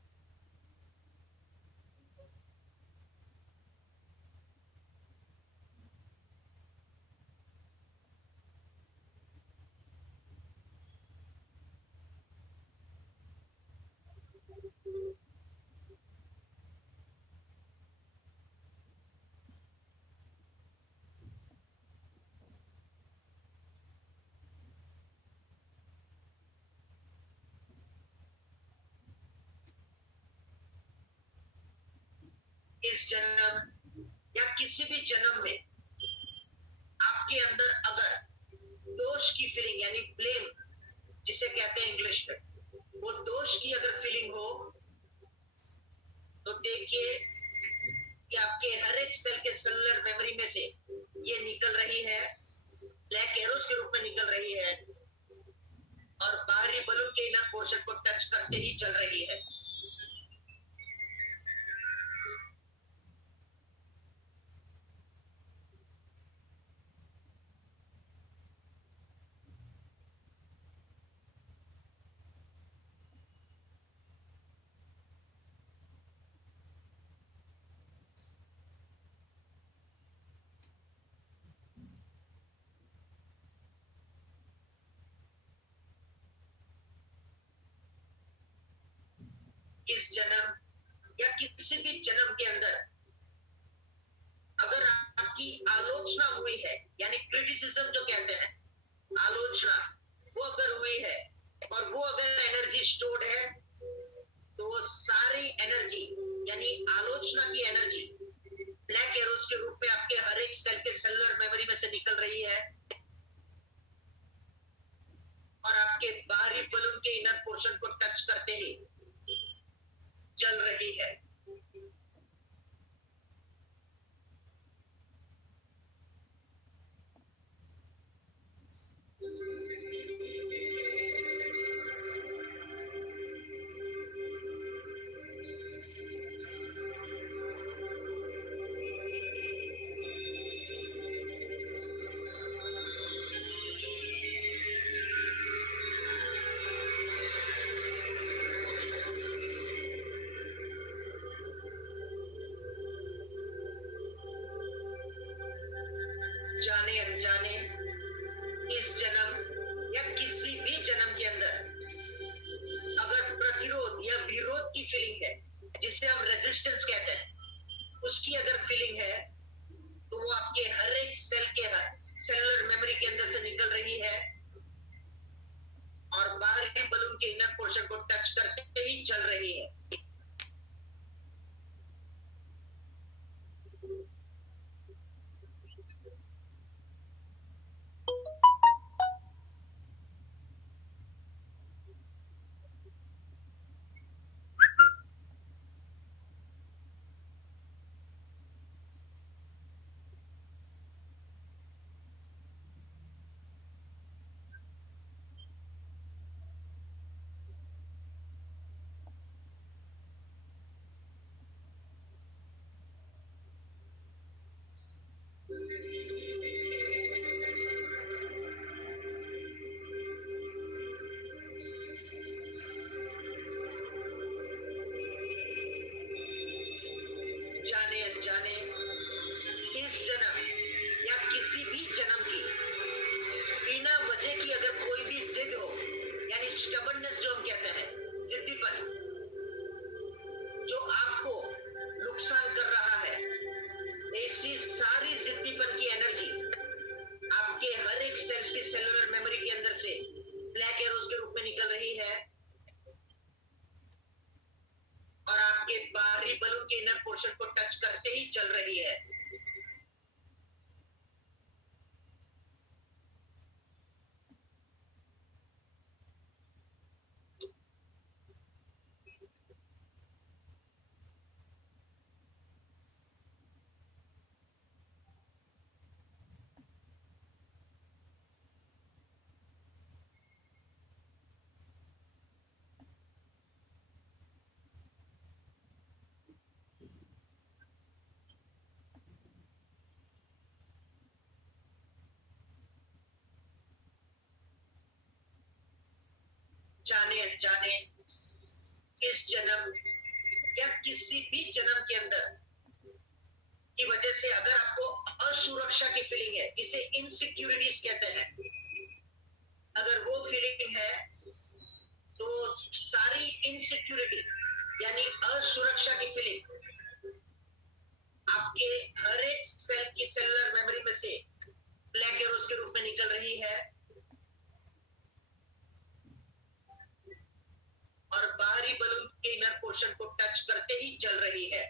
इस जन्म या किसी भी जन्म में आपके अंदर अगर दोष की फीलिंग यानी ब्लेम जिसे कहते हैं इंग्लिश में, वो दोष की अगर फीलिंग हो तो देखिए कि आपके हर एक सेल के सेलुलर मेमोरी में से ये निकल रही है, ब्लैक एरोज के रूप में निकल रही है और बाहरी बलून के इनर पोर्शन को टच करते ही चल रही है। इस जन्म या किसी भी जन्म के अंदर अगर आपकी आलोचना हुई है, यानी क्रिटिसिज्म जो कहते हैं, आलोचना, वो अगर हुई है और वो अगर एनर्जी स्टोर्ड है तो वो सारी एनर्जी यानी आलोचना की एनर्जी ब्लैक एरोज के रूप में आपके हर एक सेल के सेलुलर मेमोरी में से निकल रही है और आपके बाहरी बलून के इनर पोर्शन को टच करते ही चल रही है। जाने अनजाने इस जन्म या किसी भी जन्म के अंदर अगर प्रतिरोध या विरोध की फीलिंग है, जिसे हम रेजिस्टेंस कहते हैं, उसकी अगर फीलिंग है तो वो आपके हर एक सेल के सेलुलर मेमोरी के अंदर से निकल रही है और बाहरी बलून के इनर पोर्शन को टच करते ही चल रही है। जाने अनजाने इस जन्म या किसी भी जन्म की बिना वजह की अगर कोई भी जिद हो, यानी स्टबर्ननेस जो हम कहते हैं, जिद्दीपन, जो आपको नुकसान कर रहा है, ऐसी सारी जिद्दीपन की एनर्जी आपके हर एक सेल्स की सेलुलर मेमोरी के अंदर से ब्लैक एरोज के रूप में निकल रही है और आपके बाहरी बलून के इनर पोर्शन को टच करते ही चल रही है। जाने अनजाने इस जन्म या किसी भी जन्म के अंदर की वजह से अगर आपको असुरक्षा की फीलिंग है, जिसे इनसिक्योरिटीज कहते हैं, अगर वो फीलिंग है तो सारी इनसिक्योरिटी यानी असुरक्षा की फीलिंग आपके हर एक सेल की सेलुलर मेमोरी में से ब्लैक एरोज के रूप में निकल रही है और बाहरी बलून के इनर पोर्शन को टच करते ही जल रही है।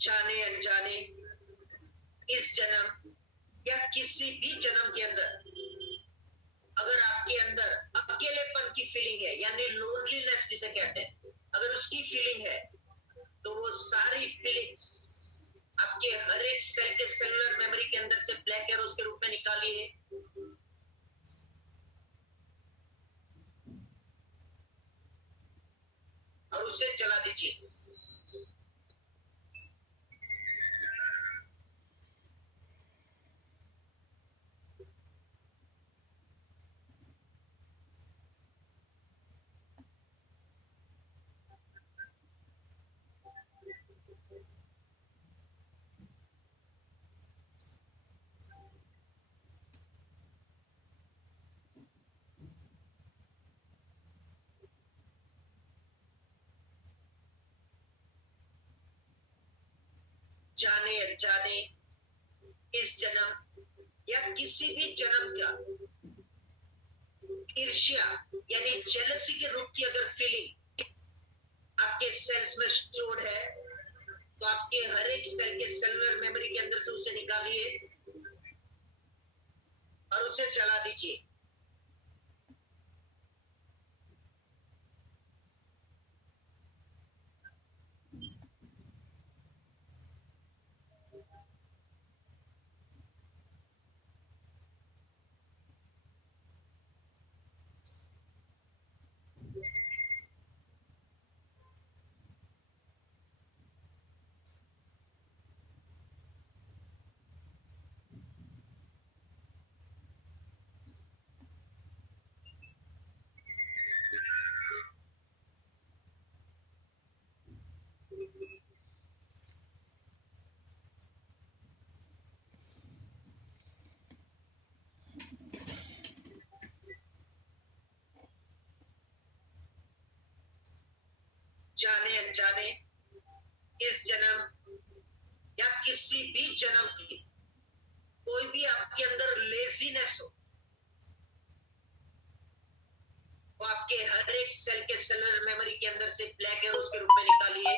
जाने अनजाने इस जन्म या किसी भी जन्म के अंदर अगर आपके अंदर अकेलेपन की फीलिंग है यानी लोनलीनेस जिसे कहते हैं, अगर उसकी फीलिंग है तो वो सारी फीलिंग्स आपके हर एक सेल के सेलुलर मेमोरी के अंदर से ब्लैक एरोज के रूप में निकालिए और उसे जला दीजिए। जाने अनजाने इस जन्म या किसी भी जन्म का ईर्ष्या यानी जेलसी के रूप की अगर फीलिंग आपके सेल्स में स्टोर्ड है तो आपके हर एक सेल के सेलुलर मेमोरी के अंदर से उसे निकालिए और उसे जला दीजिए। जाने अनजाने इस जन्म या किसी भी जन्म की कोई भी आपके अंदर लेजीनेस हो वो आपके हर एक सेल के सेलुलर मेमोरी के अंदर से ब्लैक एरोज के रूप में निकालिए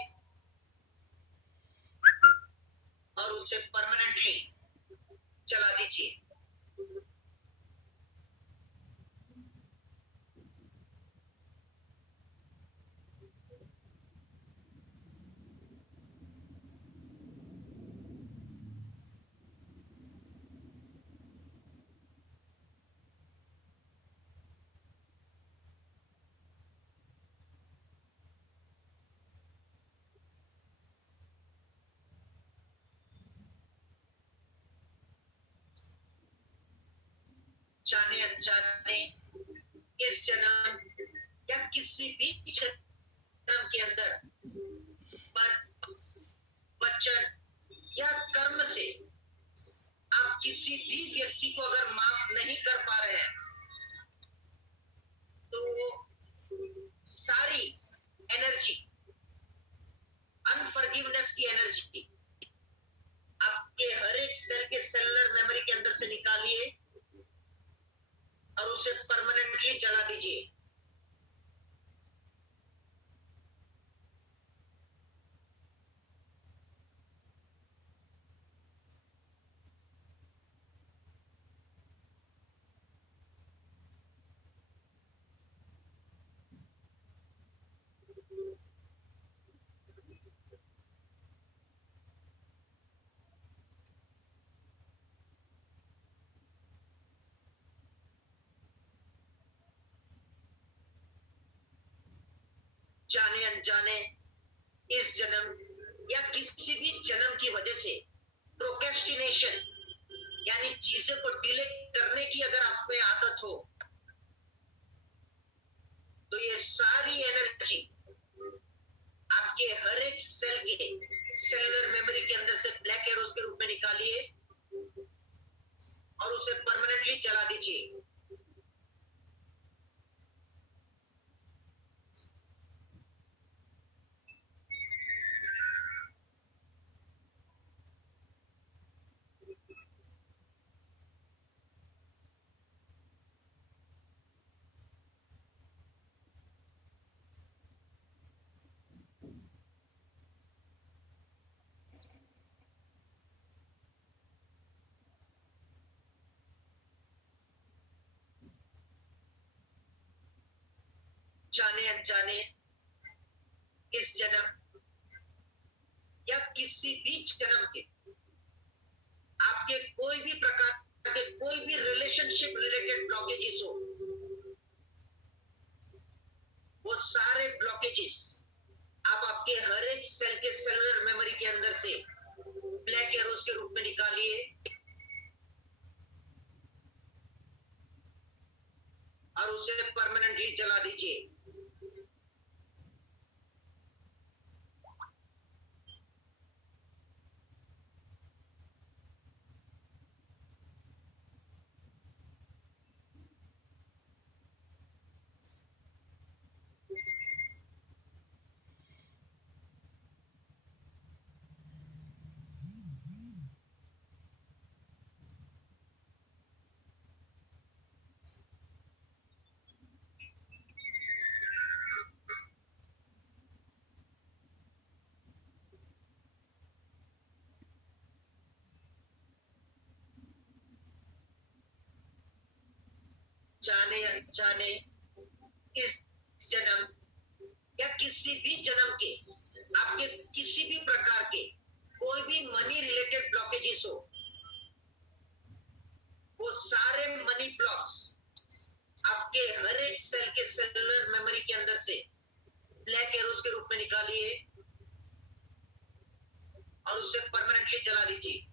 और उसे परमानेंटली जला दीजिए। जाने अनजाने इस जन्म या किसी भी जन्म के अंदर वचन या कर्म से आप किसी भी व्यक्ति को अगर माफ नहीं कर पा रहे हैं तो सारी एनर्जी अनफॉरगिवनेस की एनर्जी आपके हर एक सेल के सेलुलर मेमोरी के अंदर से निकालिए और उसे परमानेंटली जला दीजिए। जाने अनजाने इस जन्म या किसी भी जन्म की वजह से प्रोक्रेस्टिनेशन यानी चीजों को डिले करने की अगर आप में आदत हो, तो ये सारी एनर्जी आपके हर एक सेल के सेलुलर मेमोरी के अंदर से ब्लैक एरोस के रूप में निकालिए और उसे परमानेंटली जला दीजिए। जाने अनजाने इस जन्म या किसी भी जन्म के आपके कोई भी प्रकार के कोई भी रिलेशनशिप रिलेटेड ब्लॉकेजेस हो, वो सारे ब्लॉकेजेस आप आपके हर एक सेल के सेलुलर मेमोरी के अंदर से ब्लैक एरोस के रूप में निकालिए और उसे परमानेंटली जला दीजिए। जाने अनजाने इस जन्म या किसी भी जन्म के आपके किसी भी प्रकार के कोई भी मनी रिलेटेड ब्लॉकेजेस हो, वो सारे मनी ब्लॉक्स आपके हर एक सेल के सेलुलर मेमोरी के अंदर से ब्लैक एरोस के रूप में निकालिए और उसे परमानेंटली जला दीजिए।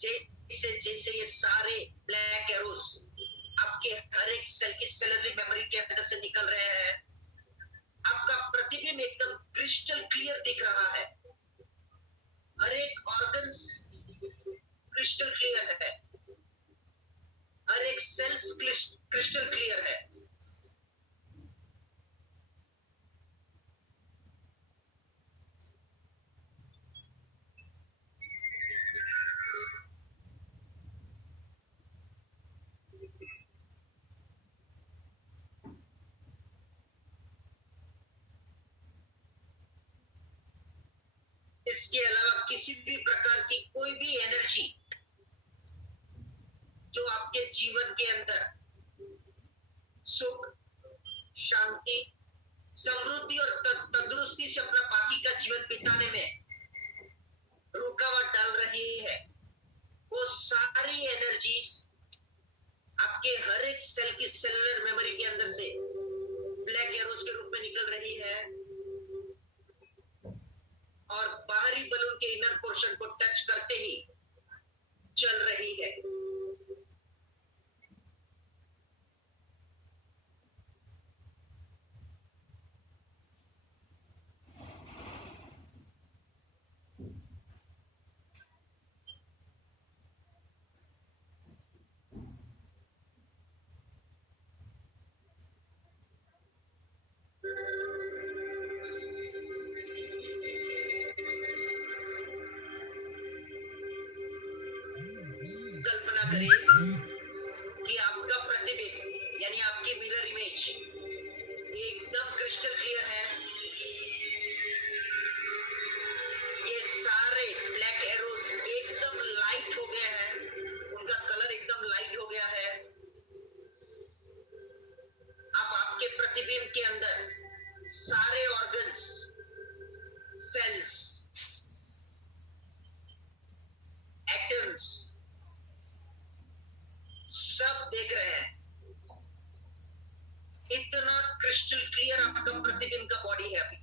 जैसे जैसे ये सारे ब्लैक एरोस आपके हर एक सेल की सेलुलर मेमोरी के अंदर से निकल रहे हैं, आपका प्रतिबिंब एकदम क्रिस्टल क्लियर दिख रहा है। हर एक ऑर्गन क्रिस्टल क्लियर है, हर एक सेल्स क्रिस्टल क्लियर है। इसके अलावा किसी भी प्रकार की कोई भी एनर्जी जो आपके जीवन के अंदर सुख, शांति, समृद्धि और तंदुरुस्ती से अपना बाकी का जीवन बिताने में रुकावट डाल रही है, वो सारी एनर्जी आपके हर एक सेल की सेलुलर मेमोरी के अंदर से ब्लैक एरोस के रूप में निकल रही है और बाहरी बलून के इनर पोर्शन को टच करते ही चल रही है। कल्पना करें कि आपका प्रतिबिंब यानी आपकी मिरर इमेज एकदम क्रिस्टल क्लियर है। ये सारे ब्लैक एरोज एकदम लाइट हो गए हैं, उनका कलर एकदम लाइट हो गया है। आप आपके प्रतिबिंब प्रतिबिंब के अंदर सारे ऑर्गन्स, सेल्स, एटम्स सब देख रहे हैं। इतना क्रिस्टल क्लियर आपका प्रतिबिंब का बॉडी है अभी।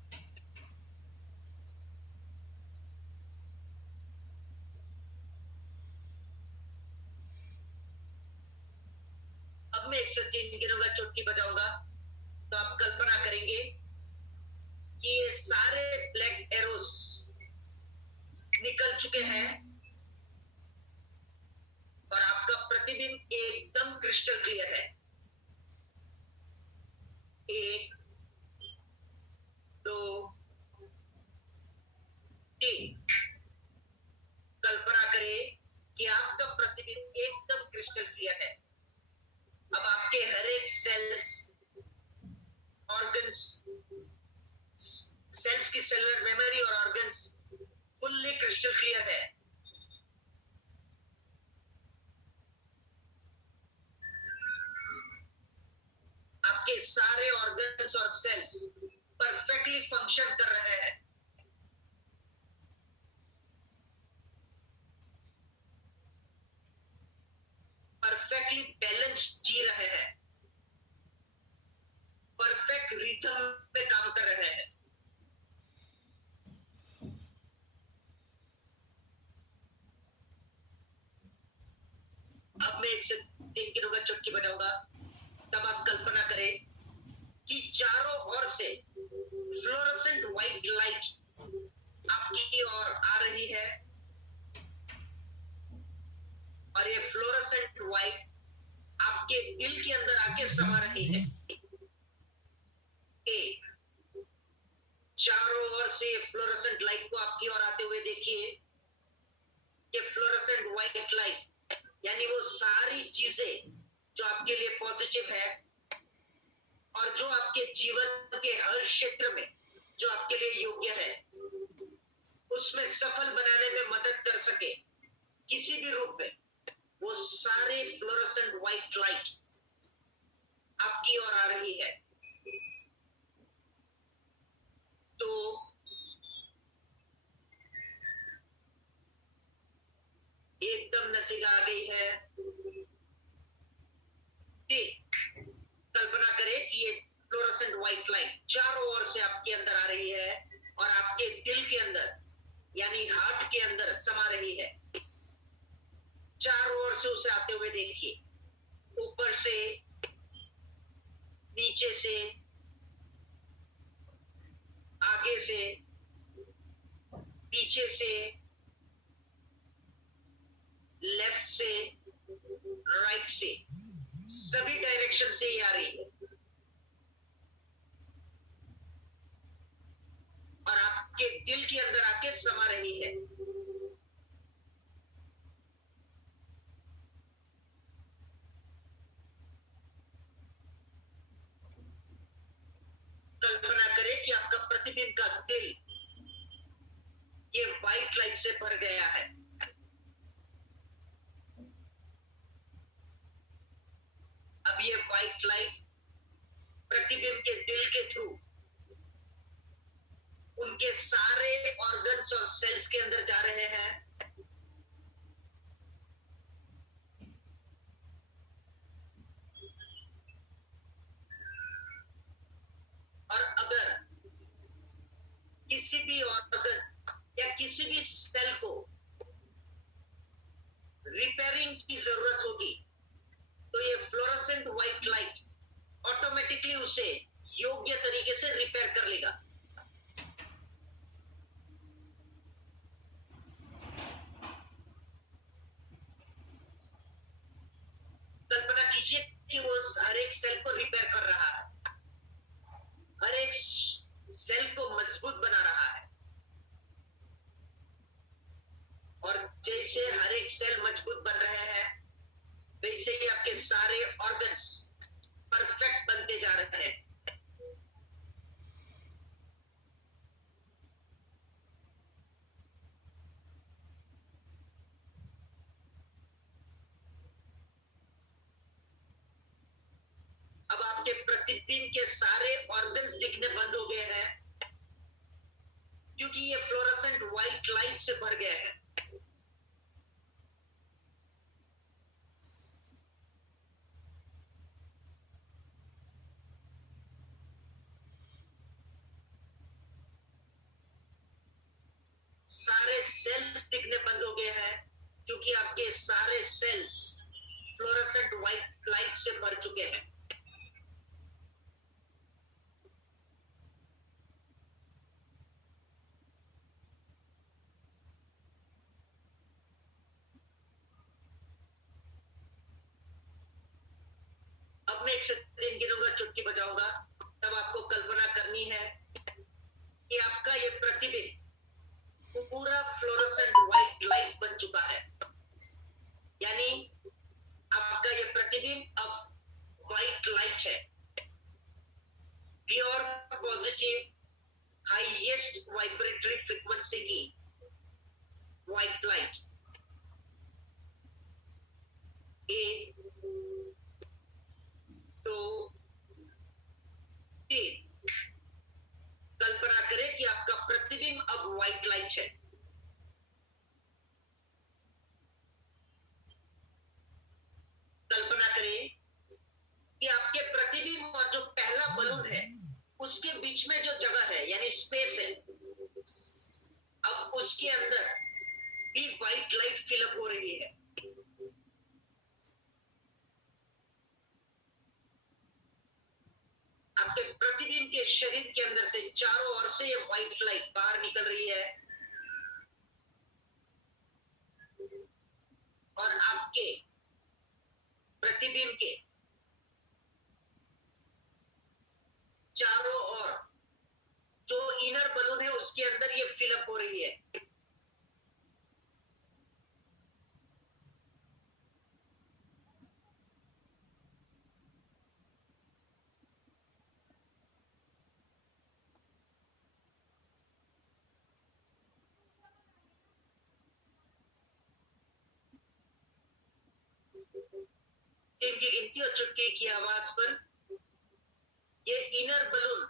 अब मैं 103 गिनों का चुटकी बजाऊंगा तो आप कल्पना करेंगे कि ये सारे ब्लैक एरोस निकल चुके हैं और आपका प्रतिबिंब एकदम क्रिस्टल क्लियर है। 1, 2, 3। कल्पना करें कि आपका प्रतिबिंब एकदम क्रिस्टल क्लियर है। अब आपके हर एक सेल्स, ऑर्गन्स, सेल्स की सेलुलर मेमोरी और ऑर्गन्स फुल्ली क्रिस्टल क्लियर है। आपके सारे ऑर्गन्स और सेल्स परफेक्टली फंक्शन कर रहे हैं। परफेक्टली बैलेंस जी रहे हैं, परफेक्ट रिथम पे काम कर रहे हैं। अब मैं 103 किलो का चुटकी बजाऊंगा तब आप कल्पना करें कि चारों ओर से फ्लोरोसेंट व्हाइट लाइट आपकी ओर आ रही है और ये फ्लोरोसेंट व्हाइट आपके दिल के अंदर आके समा रही है। एक, चारों ओर से फ्लोरोसेंट लाइट को आपकी ओर आते हुए देखिए कि फ्लोरोसेंट व्हाइट लाइट यानी वो सारी चीजें जो आपके लिए पॉजिटिव है और जो आपके जीवन के हर क्षेत्र में जो आपके लिए योग्य है उसमें सफल बनाने में मदद कर सके किसी भी रूप में, वो सारे फ्लोरोसेंट व्हाइट लाइट आपकी ओर आ रही है। तो एकदम नसीब आ गई है। कल्पना करें कि ये फ्लोरोसेंट व्हाइट लाइट चारों ओर से आपके अंदर आ रही है और आपके दिल के अंदर यानी हार्ट के अंदर समा रही है। चारों ओर से उसे आते हुए देखिए, ऊपर से, नीचे से, आगे से, पीछे से, लेफ्ट से, राइट से, सभी डायरेक्शन से ये आ रही है और आपके दिल के अंदर आके समा रही है। कल्पना करें कि आपका प्रतिबिंब का दिल ये व्हाइट लाइट से भर गया है। अब ये व्हाइट लाइट प्रतिबिंब के दिल के थ्रू उनके सारे ऑर्गन्स और सेल्स के अंदर जा रहे हैं और अगर किसी भी ऑर्गन या किसी भी सेल को रिपेयरिंग की जरूरत होगी तो ये फ्लोरोसेंट व्हाइट लाइट ऑटोमेटिकली उसे योग्य तरीके से रिपेयर कर लेगा। कल्पना कीजिए कि वो हर एक सेल को रिपेयर कर रहा है, हर एक सेल को मजबूत बना रहा है और जैसे हर एक सेल मजबूत बन रहे हैं वैसे ही आपके सारे ऑर्गन्स परफेक्ट बनते जा रहे हैं। अब आप आपके प्रतिबिंब के सारे ऑर्गन्स दिखने बंद हो गए हैं, क्योंकि ये फ्लोरोसेंट व्हाइट लाइट से भर गया है। सारे सेल्स दिखने बंद हो गए हैं, क्योंकि आपके सारे सेल्स फ्लोरोसेंट व्हाइट लाइट से भर चुके हैं। अब मैं 103 गिनूंगा, चुटकी बजाऊंगा, तब आपको कल्पना करनी है कि आपका ये प्रतिबिंब पूरा फ्लोरोसेंट व्हाइट लाइट बन चुका है। यानी आपका ये प्रतिबिंब अब व्हाइट लाइट है, pure positive highest vibratory frequency की व्हाइट लाइट। एक, दो, तीन। कल्पना करें कि आपका प्रतिबिंब अब व्हाइट लाइट है। कल्पना करें कि आपके प्रतिबिंब और जो पहला बलून है उसके बीच में जो जगह है यानी स्पेस है, अब उसके अंदर भी व्हाइट लाइट फिलअप हो रही है। आपके प्रतिबिंब के शरीर के अंदर से चारों ओर से ये व्हाइट लाइट बाहर निकल रही है, और आपके प्रतिबिंब के चारों ओर जो इनर बलून है उसके अंदर ये फिलअप हो रही है। इनकी गिनती और चुटकी की आवाज पर ये इनर बलून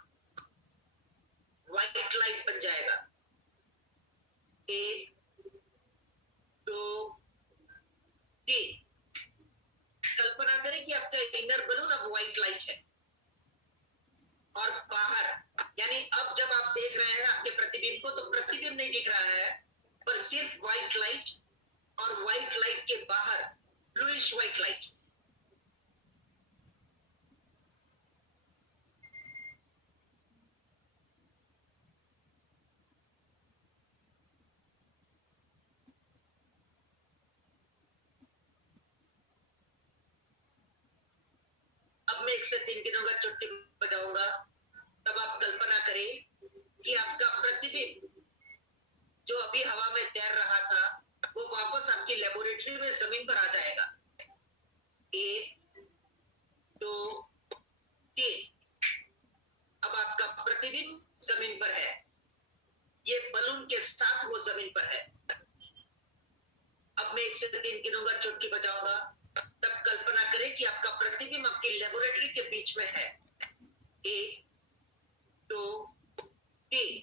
व्हाइट लाइट बन जाएगा। एक, दो, तीन। कल्पना करें कि आपका इनर बलून अब व्हाइट लाइट है, और बाहर यानी अब जब आप देख रहे हैं आपके प्रतिबिंब को, तो प्रतिबिंब नहीं दिख रहा है, पर सिर्फ व्हाइट लाइट, और व्हाइट लाइट के बाहर ब्लूइश व्हाइट लाइट। अब मैं 1 से 3 गिनूंगा, चुटकी बजाऊंगा, तब आप कल्पना करें कि आपका प्रतिबिंब जो अभी हवा में तैर रहा था वो वापस आपकी लेबोरेटरी में जमीन पर आ जाएगा। 1, 2, 3। अब आपका प्रतिबिंब जमीन पर है, ये बलून के साथ वो जमीन पर है। अब मैं 1 से 3 गिनूंगा, चुटकी बजाऊंगा, तब कल्पना करें कि आपका प्रतिबिंब आपकी लेबोरेटरी के बीच में है। 1, 2, 3।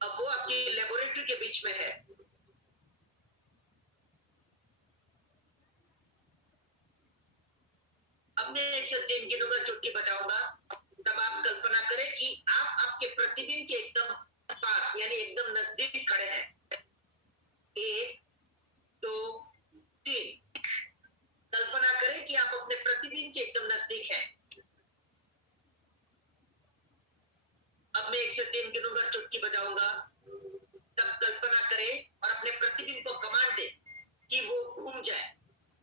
अब वो आपकी लेबोरेटरी के बीच में है। अब मैं 1 से 3 गिनूंगा, चुटकी बजाऊंगा, तब आप कल्पना करें कि आप आपके प्रतिबिंब के एकदम पास यानी एकदम नजदीक खड़े हैं। 1, 2, 3। कल्पना करें कि आप अपने प्रतिबिंब के एकदम नजदीक हैं। अब मैं 1 से 3 गिनूंगा, चुटकी बजाऊंगा, तब कल्पना करें और अपने प्रतिबिंब को कमांड दे कि वो घूम जाए,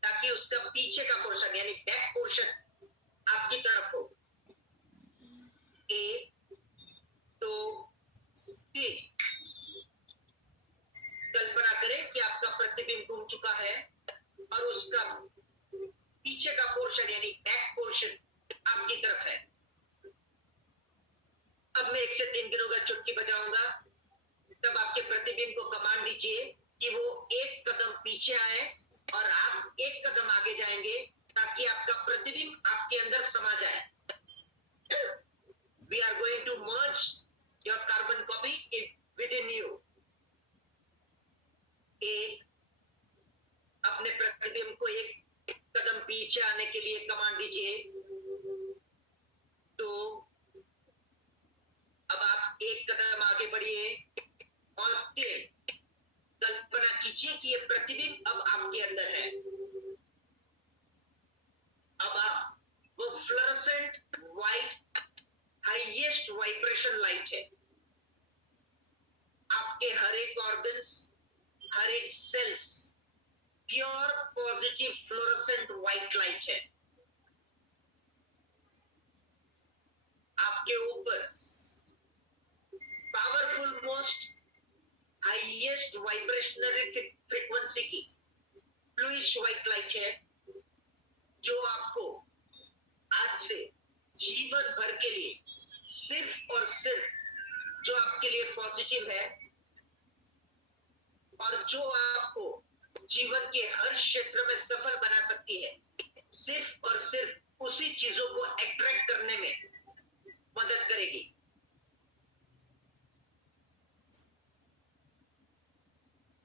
ताकि उसका पीछे का पोर्शन यानी बैक पोर्शन आपकी तरफ हो। 1, 2, 3। कल्पना करें कि आपका प्रतिबिंब घूम चुका है और उसका पीछे का पोर्शन यानी बैक पोर्शन आपकी तरफ है। अब मैं 1 से 3 गिनूंगा, चुटकी बजाऊंगा, तब आपके प्रतिबिंब को कमांड दीजिए कि वो एक कदम पीछे आए और आप एक कदम आगे जाएंगे, ताकि ताकि आपका प्रतिबिंब आपके अंदर समा जाए. We are going to merge your carbon copy within you. एक अपने प्रतिबिंब को एक कदम पीछे आने के लिए कमांड दीजिए. तो अब आप एक कदम आगे बढ़िए और कल्पना कीजिए कि ये प्रतिबिंब अब आपके अंदर है. अब आप वो fluorescent white highest vibration light है. आपके हर एक ऑर्गन्स, हर एक cells pure positive fluorescent white light है. आपके ऊपर powerful most highest vibrationary frequency की ब्लूइश व्हाइट लाइट है, जो आपको आज से जीवन भर के लिए सिर्फ और सिर्फ जो आपके लिए पॉजिटिव है और जो आपको जीवन के हर क्षेत्र में सफल बना सकती है, सिर्फ और सिर्फ उसी चीजों को अट्रैक्ट करने में मदद करेगी.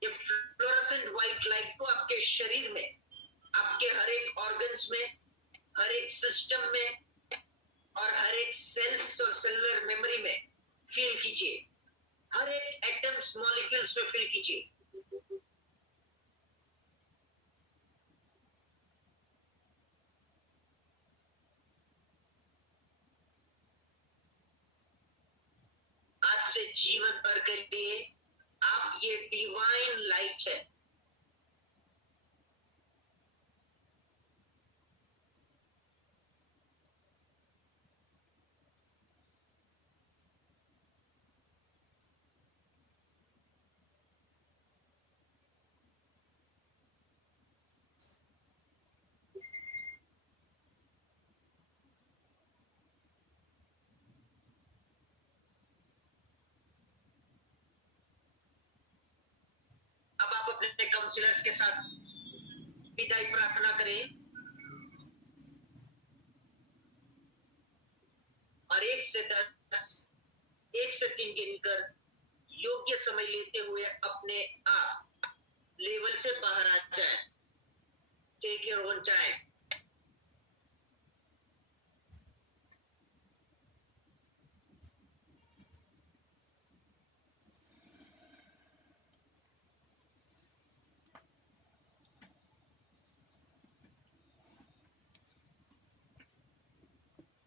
ये फ्लोरोसेंट व्हाइट लाइट को आपके शरीर में, आपके हर एक ऑर्गन्स में, हर एक सिस्टम में और हर एक सेल्स और सेलुलर मेमोरी में फील कीजिए. हर एक एटम्स, मॉलिक्यूल्स में फील कीजिए. आज से जीवन भर के लिए आप ये डिवाइन लाइट है. अब आप अपने काउंसलर्स के साथ विदाई प्रार्थना करें और 1 से 10, 1 से 3 गिनकर योग्य समय लेते हुए अपने आप लेवल से बाहर आ जाए. Take your own time.